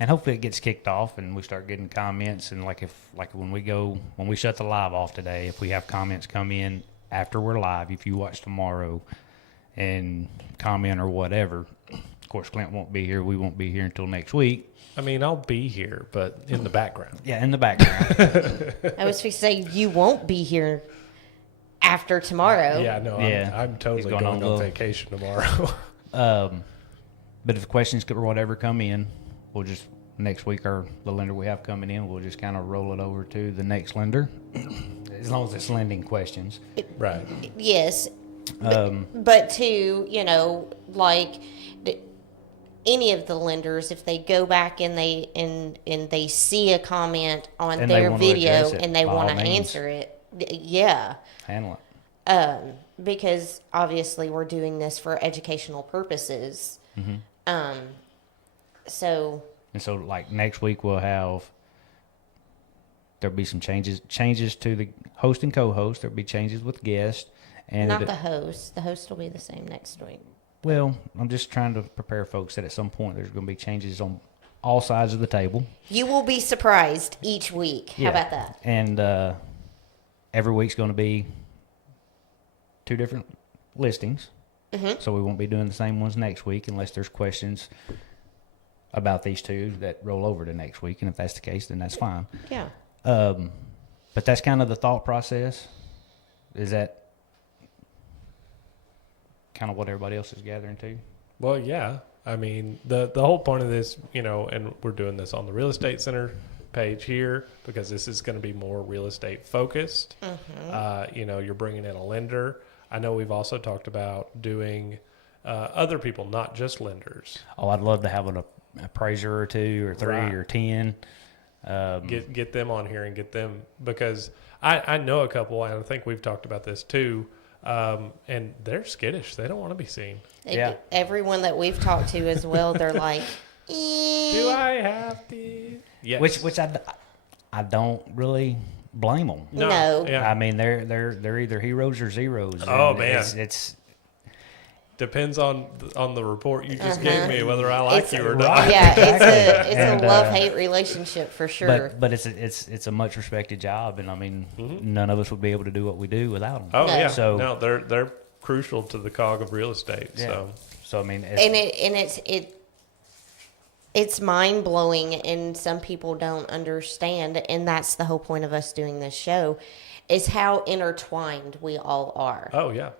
and hopefully it gets kicked off and we start getting comments. And like when we shut the live off today, if we have comments come in after we're live, if you watch tomorrow and comment or whatever, of course Clint won't be here. We won't be here until next week. I mean, I'll be here, but in the background. Yeah, in the background. I was fixing to say you won't be here after tomorrow. Yeah, no, Yeah. I'm totally He's going going on on vacation tomorrow. But if questions or whatever come in, we'll just next week, or the lender we have coming in, we'll just kind of roll it over to the next lender, as long as it's lending questions. Right. Yes. But to, like any of the lenders, if they go back and they see a comment on And they their wanna video address it, and they by all want to means. answer it, yeah. Handle it. Because obviously we're doing this for educational purposes. Mm-hmm. So And so, like, next week there'll be some changes to the host and co-host. There'll be changes with guests. And Not the host. The host will be the same next week. well, I'm just trying to prepare folks that at some point there's going to be changes on all sides of the table. You will be surprised each week. How about that? And every week's going to be 2 different listings. Mm-hmm. So we won't be doing the same ones next week unless there's questions about these 2 that roll over to next week. And if that's the case, then that's fine. Yeah. But that's kind of the thought process. Is that kind of what everybody else is gathering to? Well, yeah. I mean, the whole point of this, and we're doing this on the Real Estate Center page here because this is going to be more real estate focused. Mm-hmm. You're bringing in a lender. I know we've also talked about doing other people, not just lenders. Oh, I'd love to have an appraiser or 2 or 3 Right. or 10. Get them on here and get them, because I know a couple, and I think we've talked about this too, and they're skittish. They don't want to be seen. Yeah. Everyone that we've talked to as well, they're like, Do I have to? Yes. Which I don't really blame them. No. Yeah. I mean, they're either heroes or zeros. Oh, And man. it's Depends on the report you just gave me whether I like It's- you or Right. not. Yeah, Exactly. it's And, a love-hate relationship for sure. but it's a much respected job, and I mean, none of us would be able to do what we do without them. Oh No. yeah. So- no, they're crucial to the cog of real estate. Yeah. So I mean, it's mind blowing, and some people don't understand, and that's the whole point of us doing this show, is how intertwined we all are. oh yeah.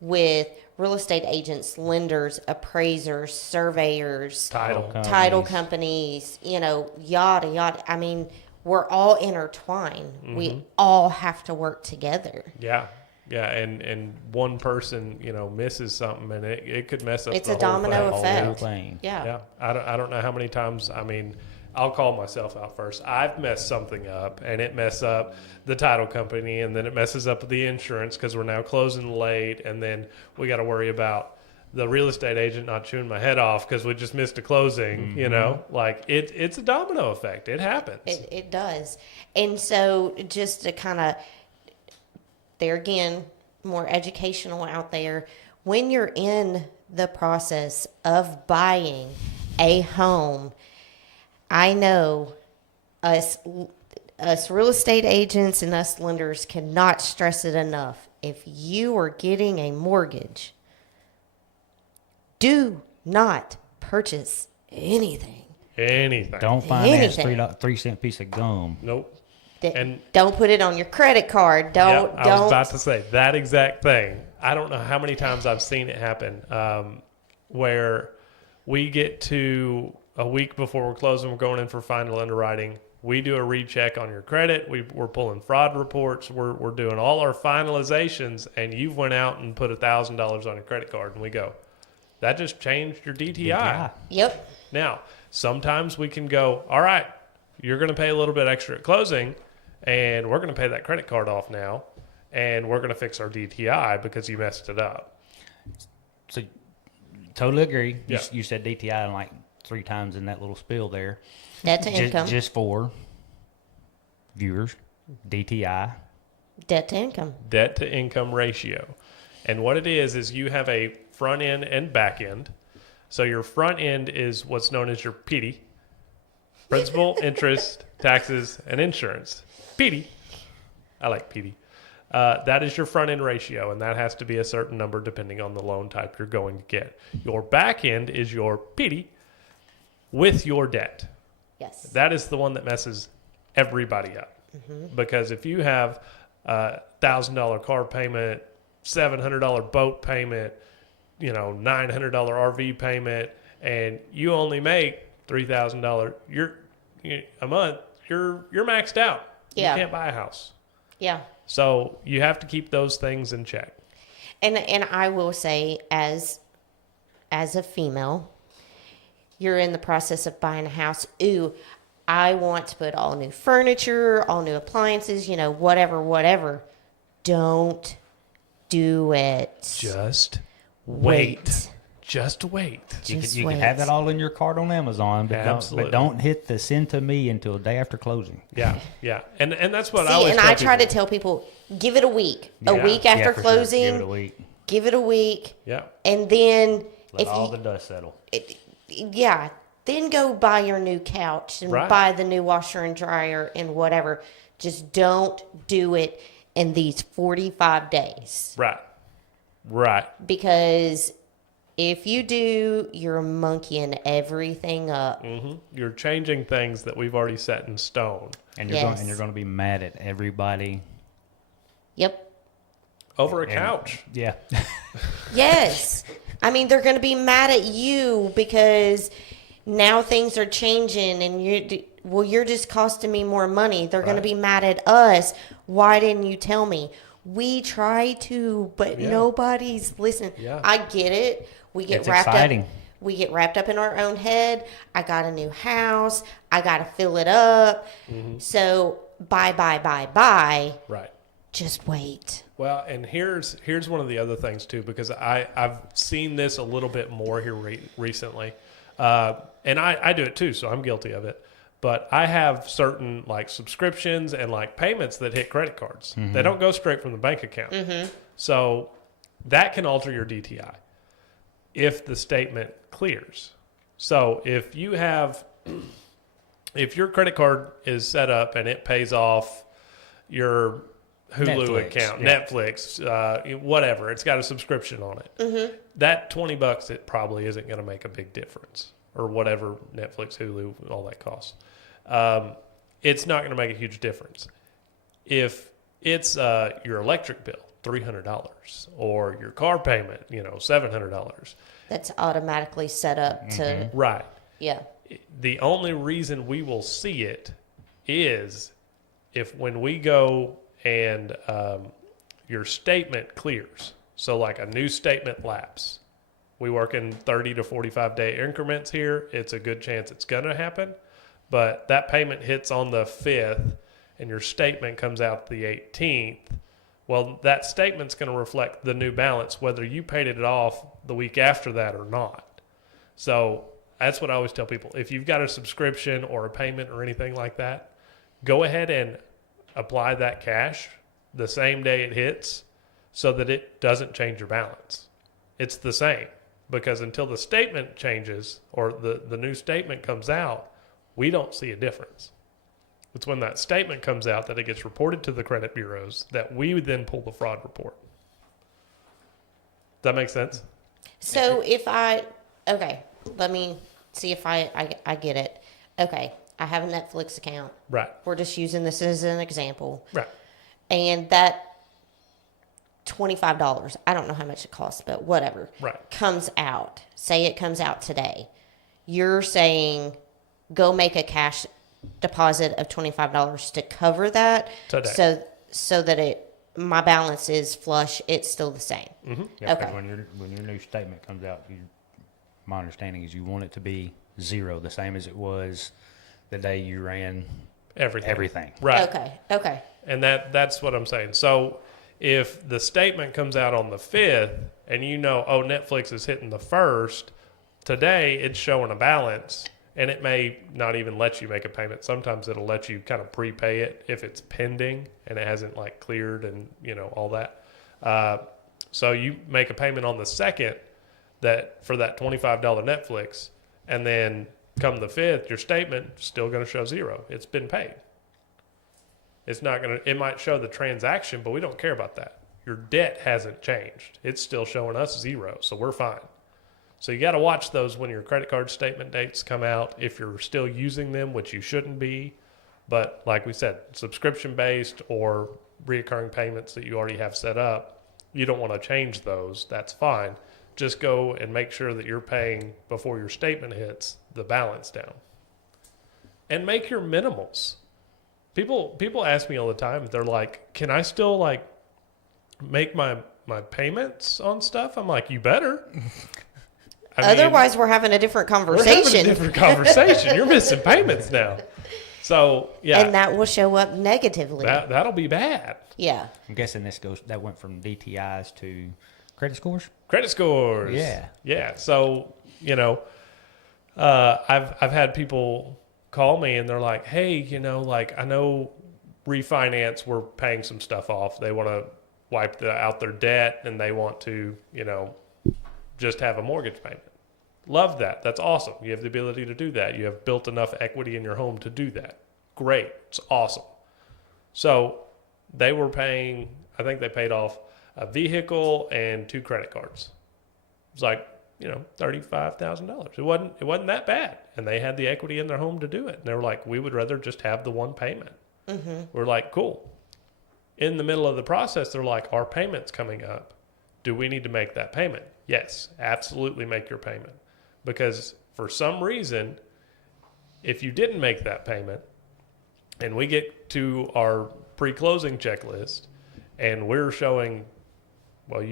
With real estate agents, lenders, appraisers, surveyors, Title. companies, yada yada. I mean, we're all intertwined. Mm-hmm. We all have to work together. Yeah. Yeah, and one person, misses something, and it could mess up. It's the a whole domino thing. effect. whole thing. Yeah. Yeah, I don't know how many times. I mean, I'll call myself out first. I've messed something up, and it messed up the title company, and then it messes up the insurance because we're now closing late, and then we got to worry about the real estate agent not chewing my head off because we just missed a closing. Like it's a domino effect. It happens. It does. And so just to kind of, there again, more educational out there, when you're in the process of buying a home, I know us real estate agents and us lenders cannot stress it enough. If you are getting a mortgage, do not purchase anything. Anything. Don't finance Anything. 3-cent piece of gum. Nope. And- Don't put it on your credit card. Don't. Yeah, I was about to say that exact thing. I don't know how many times I've seen it happen where we get to a week before we're closing, we're going in for final underwriting. We do a recheck on your credit. We're pulling fraud reports. We're doing all our finalizations, and you've went out and put $1,000 on your credit card, and we go, that just changed your DTI. Yep. Now, sometimes we can go, all right, you're going to pay a little bit extra at closing, and we're going to pay that credit card off now, and we're going to fix our DTI because you messed it up. So totally agree. Yeah. You said DTI like 3 times in that little spiel there. Debt to income. Just for viewers, DTI. Debt to income. Debt to income ratio. And what it is you have a front end and back end. So your front end is what's known as your PD, principal, interest, taxes, and insurance. PD. I like PD. That is your front end ratio, and that has to be a certain number depending on the loan type you're going to get. Your back end is your PD with your debt. Yes. That is the one that messes everybody up. Mm-hmm. Because if you have a $1,000 car payment, $700 boat payment, $900 RV payment, and you only make $3,000 a month, you're maxed out. Yeah. You can't buy a house. Yeah. So you have to keep those things in check. And I will say, as a female, you're in the process of buying a house. Ooh, I want to put all new furniture, all new appliances, whatever. Don't do it. Just wait. Just wait. You Just can wait. have that all in your cart on Amazon, but Absolutely. don't hit the send to me until a day after closing. Yeah, yeah. And that's what I See, always and tell I try to people. tell people, give it a week. A Yeah. week after for sure. closing, Give it a week. give it a week. Yeah. And then Let if all you, the dust settle. yeah, then go buy your new couch and Right. buy the new washer and dryer and whatever. Just don't do it in these 45 days. Right. Right. Because if you do, you're monkeying everything up. You're changing things that we've already set in stone. And you're Yes. going to be mad at everybody. Yep. Over a And- couch. Yeah. Yes. I mean, they're going to be mad at you because now things are changing and you're just costing me more money. They're going to Right. be mad at us. Why didn't you tell me? We try to, but Yeah. nobody's listening. Yeah. I get it. We get It's wrapped exciting. up. We get wrapped up in our own head. I got a new house. I got to fill it up. So bye. Right. Just wait. Well, and here's one of the other things too, because I've seen this a little bit more here recently, and I do it too, so I'm guilty of it. But I have certain like subscriptions and like payments that hit credit cards. They don't go straight from the bank account, so that can alter your DTI if the statement clears. So if you have, if your credit card is set up and it pays off your Hulu Netflix, account, yeah. Netflix, whatever. It's got a subscription on it. That $20, it probably isn't going to make a big difference, or whatever Netflix, Hulu, all that costs. It's not going to make a huge difference. If it's your electric bill, $300, or your car payment, $700. That's automatically set up to, Right. yeah. The only reason we will see it is if when we go and your statement clears. So like a new statement lapse. We work in 30 to 45 day increments here. It's a good chance it's going to happen. But that payment hits on the 5th and your statement comes out the 18th. Well, that statement's going to reflect the new balance, whether you paid it off the week after that or not. So that's what I always tell people. If you've got a subscription or a payment or anything like that, go ahead and apply that cash the same day it hits so that it doesn't change your balance. It's the same, because until the statement changes or the new statement comes out, we don't see a difference. It's when that statement comes out that it gets reported to the credit bureaus that we would then pull the fraud report. Does that make sense? So okay, let me see if I get it. Okay, I have a Netflix account. Right. We're just using this as an example. Right. And that $25, I don't know how much it costs, but whatever, Right. comes out. Say it comes out today. You're saying go make a cash deposit of $25 to cover that Today. so that my balance is flush, it's still the same. Yeah, 'cause Okay. when your new statement comes out, my understanding is you want it to be zero, the same as it was the day you ran everything. Right. Okay. And that's what I'm saying. So if the statement comes out on the 5th and Netflix is hitting the 1st, today it's showing a balance and it may not even let you make a payment. Sometimes it'll let you kind of prepay it if it's pending and it hasn't like cleared and all that. So you make a payment on the 2nd for that $25 Netflix, and then come the 5th, your statement still going to show zero. It's been paid. It's not going to, it might show the transaction, but we don't care about that. Your debt hasn't changed. It's still showing us zero, so we're fine. So you got to watch those when your credit card statement dates come out, if you're still using them, which you shouldn't be. But like we said, subscription-based or reoccurring payments that you already have set up, you don't want to change those. That's fine. Just go and make sure that you're paying before your statement hits the balance down. And make your minimals. People ask me all the time, they're like, can I still like make my payments on stuff? I'm like, you better. I mean, Otherwise, we're having a different we're conversation. having a different conversation. You're missing payments now. So yeah, And that will show up negatively. that'll be bad. Yeah. I'm guessing that went from DTIs to credit scores. Credit scores. Yeah. Yeah. So, I've had people call me and they're like, hey, like I know refinance, we're paying some stuff off. They want to wipe out their debt and they want to, just have a mortgage payment. Love that. That's awesome. You have the ability to do that. You have built enough equity in your home to do that. Great. It's awesome. So they were paying, I think they paid off a vehicle and 2 credit cards. It was like, $35,000. It wasn't that bad. And they had the equity in their home to do it. And they were like, we would rather just have the one payment. Mm-hmm. We're like, cool. In the middle of the process, they're like, our payment's coming up. Do we need to make that payment? Yes, absolutely make your payment. Because for some reason, if you didn't make that payment and we get to our pre-closing checklist and we're showing, well,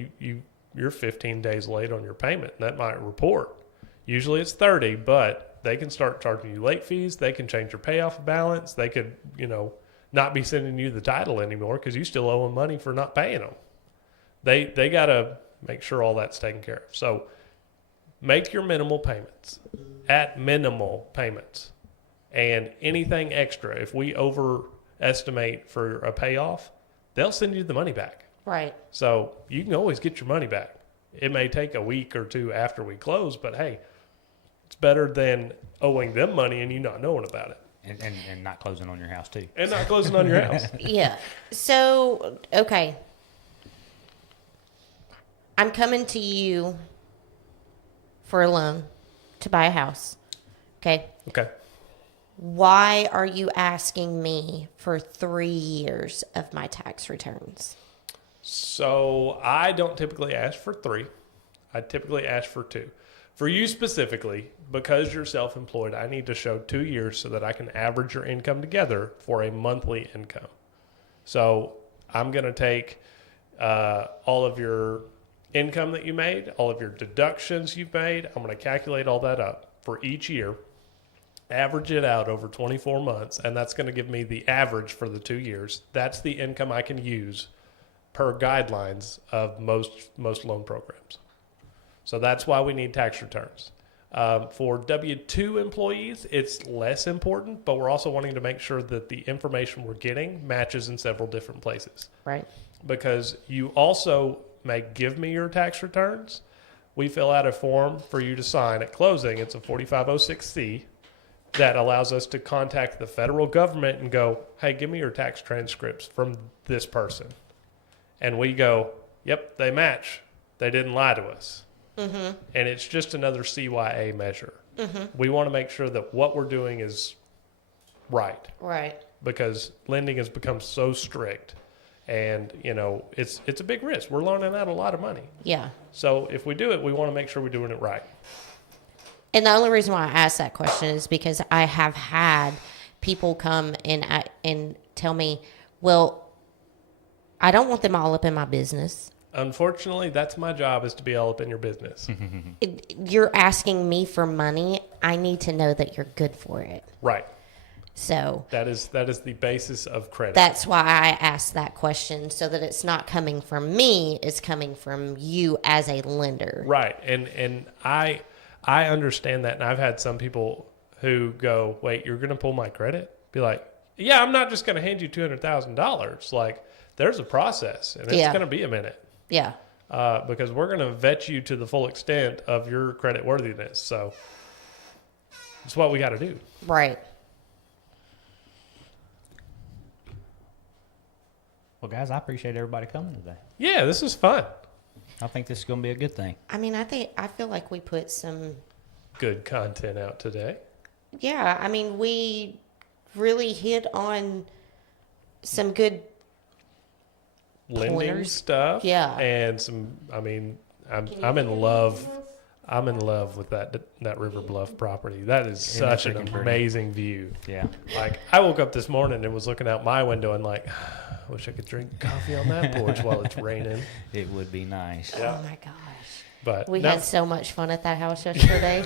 you're 15 days late on your payment, and that might report. Usually it's 30, but they can start charging you late fees. They can change your payoff balance. They could, not be sending you the title anymore because you still owe them money for not paying them. They got to make sure all that's taken care of. So make your minimal payments at minimal payments. And anything extra, if we overestimate for a payoff, they'll send you the money back. Right. So you can always get your money back. It may take a week or 2 after we close, but hey, it's better than owing them money and you not knowing about it. And not closing on your house, too. And not closing on your house. Yeah. So, okay. I'm coming to you for a loan to buy a house. Okay. Okay. Why are you asking me for 3 years of my tax returns? So I don't typically ask for 3. I typically ask for 2. For you specifically, because you're self-employed, I need to show 2 years so that I can average your income together for a monthly income. So I'm going to take all of your income that you made, all of your deductions you've made. I'm going to calculate all that up for each year, average it out over 24 months, and that's going to give me the average for the 2 years. That's the income I can use per guidelines of most loan programs. So that's why we need tax returns. For W-2 employees, it's less important, but we're also wanting to make sure that the information we're getting matches in several different places. Right. Because you also may give me your tax returns. We fill out a form for you to sign at closing. It's a 4506C that allows us to contact the federal government and go, hey, give me your tax transcripts from this person. And we go, yep, they match. They didn't lie to us. Mm-hmm. And it's just another CYA measure. Mm-hmm. We want to make sure that what we're doing is right. Right. Because lending has become so strict. And, it's a big risk. We're loaning out a lot of money. Yeah. So if we do it, we want to make sure we're doing it right. And the only reason why I asked that question is because I have had people come and tell me, well, I don't want them all up in my business. Unfortunately, that's my job, is to be all up in your business. You're asking me for money. I need to know that you're good for it. Right. So that is the basis of credit. That's why I asked that question, so that it's not coming from me, it's coming from you as a lender. Right. And I understand that. And I've had some people who go, wait, you're going to pull my credit? Be like, yeah, I'm not just going to hand you $200,000. Like, there's a process, and it's going to be a minute. Yeah. Because we're going to vet you to the full extent of your credit worthiness. So it's what we got to do. Right. Well, guys, I appreciate everybody coming today. Yeah, this is fun. I think this is going to be a good thing. I mean, I feel like we put some good content out today. Yeah, I mean, we really hit on some good lending pointers. Stuff. Yeah. And I'm in love. I'm in love with that River Bluff property. That is such an amazing view. Yeah. Like, I woke up this morning and was looking out my window and like, I wish I could drink coffee on that porch while it's raining. It would be nice. Yeah. Oh my gosh. But we had so much fun at that house yesterday.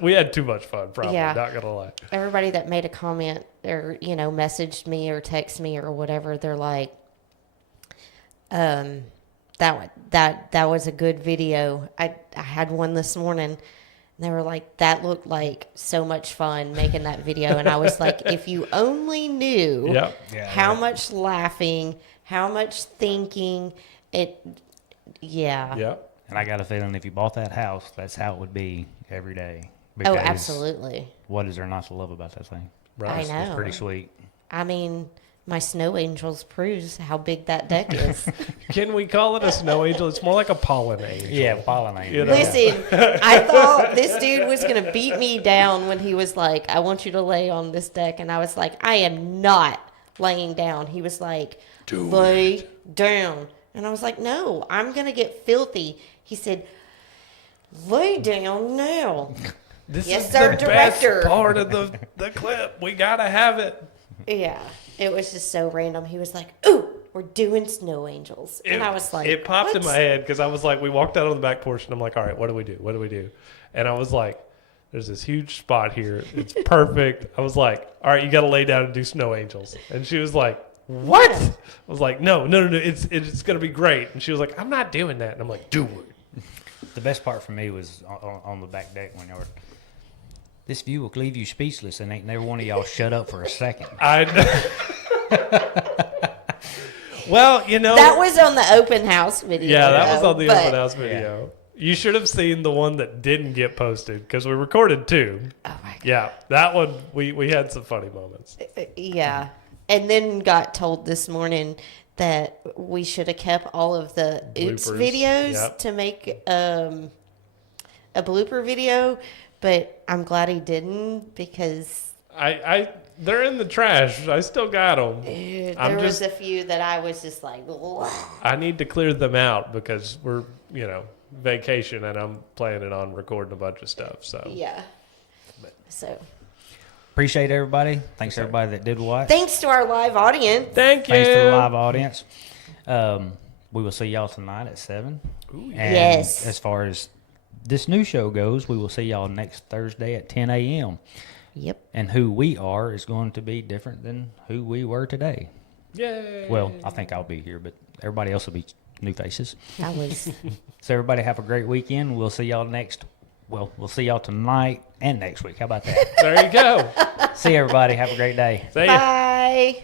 we had too much fun, probably, Yeah. not gonna lie. Everybody that made a comment or, messaged me or texted me or whatever, they're like, that was a good video. I had one this morning. And they were like, that looked like so much fun making that video. And I was like, if you only knew how much laughing, how much thinking, Yeah. And I got a feeling if you bought that house, that's how it would be every day. Oh, Because absolutely. What is there not to love about that thing? Right. I know. It's pretty sweet. I mean, my snow angels proves how big that deck is. Can we call it a snow angel? It's more like a pollen angel. Yeah, pollinating. You know? Listen, I thought this dude was going to beat me down when he was like, I want you to lay on this deck. And I was like, I am not laying down. He was like, lay down. And I was like, no, I'm going to get filthy. He said, lay down now. This Yes, is sir, the director. best part of the clip. We gotta have it. Yeah, it was just so random. He was like, ooh, we're doing snow angels. And I was like, it popped in what? my head because I was like, we walked out on the back porch and I'm like, all right, what do we do? What do we do? And I was like, there's this huge spot here. It's perfect. I was like, all right, you got to lay down and do snow angels. And she was like, what? Yeah. I was like, no. It's going to be great. And she was like, I'm not doing that. And I'm like, do it. The best part for me was on the back deck when you were. This view will leave you speechless, and ain't never one of y'all shut up for a second. Well, you know. That was on the open house video. Yeah, that was on the but- open house video. You should have seen the one that didn't get posted because we recorded two. Oh my God. Yeah, that one, we had some funny moments. Yeah. And then got told this morning that we should have kept all of the oops Bloopers. videos Yep. to make a blooper video, but I'm glad he didn't because They're in the trash. I still got them. there was a few that I was just like, "Whoa." I need to clear them out because we're, vacation and I'm planning on recording a bunch of stuff. So Yeah. So Appreciate everybody. Thanks everybody that did watch. thanks to our live audience. thank you. Thanks to the live audience. We will see y'all tonight at 7. And Yes. as far as this new show goes, we will see y'all next Thursday at 10 a.m. Yep. And who we are is going to be different than who we were today. Yay. Well, I think I'll be here, but everybody else will be new faces. That was So everybody have a great weekend. We'll see y'all we'll see y'all tonight and next week. How about that? There you go. See everybody. Have a great day. See ya. bye.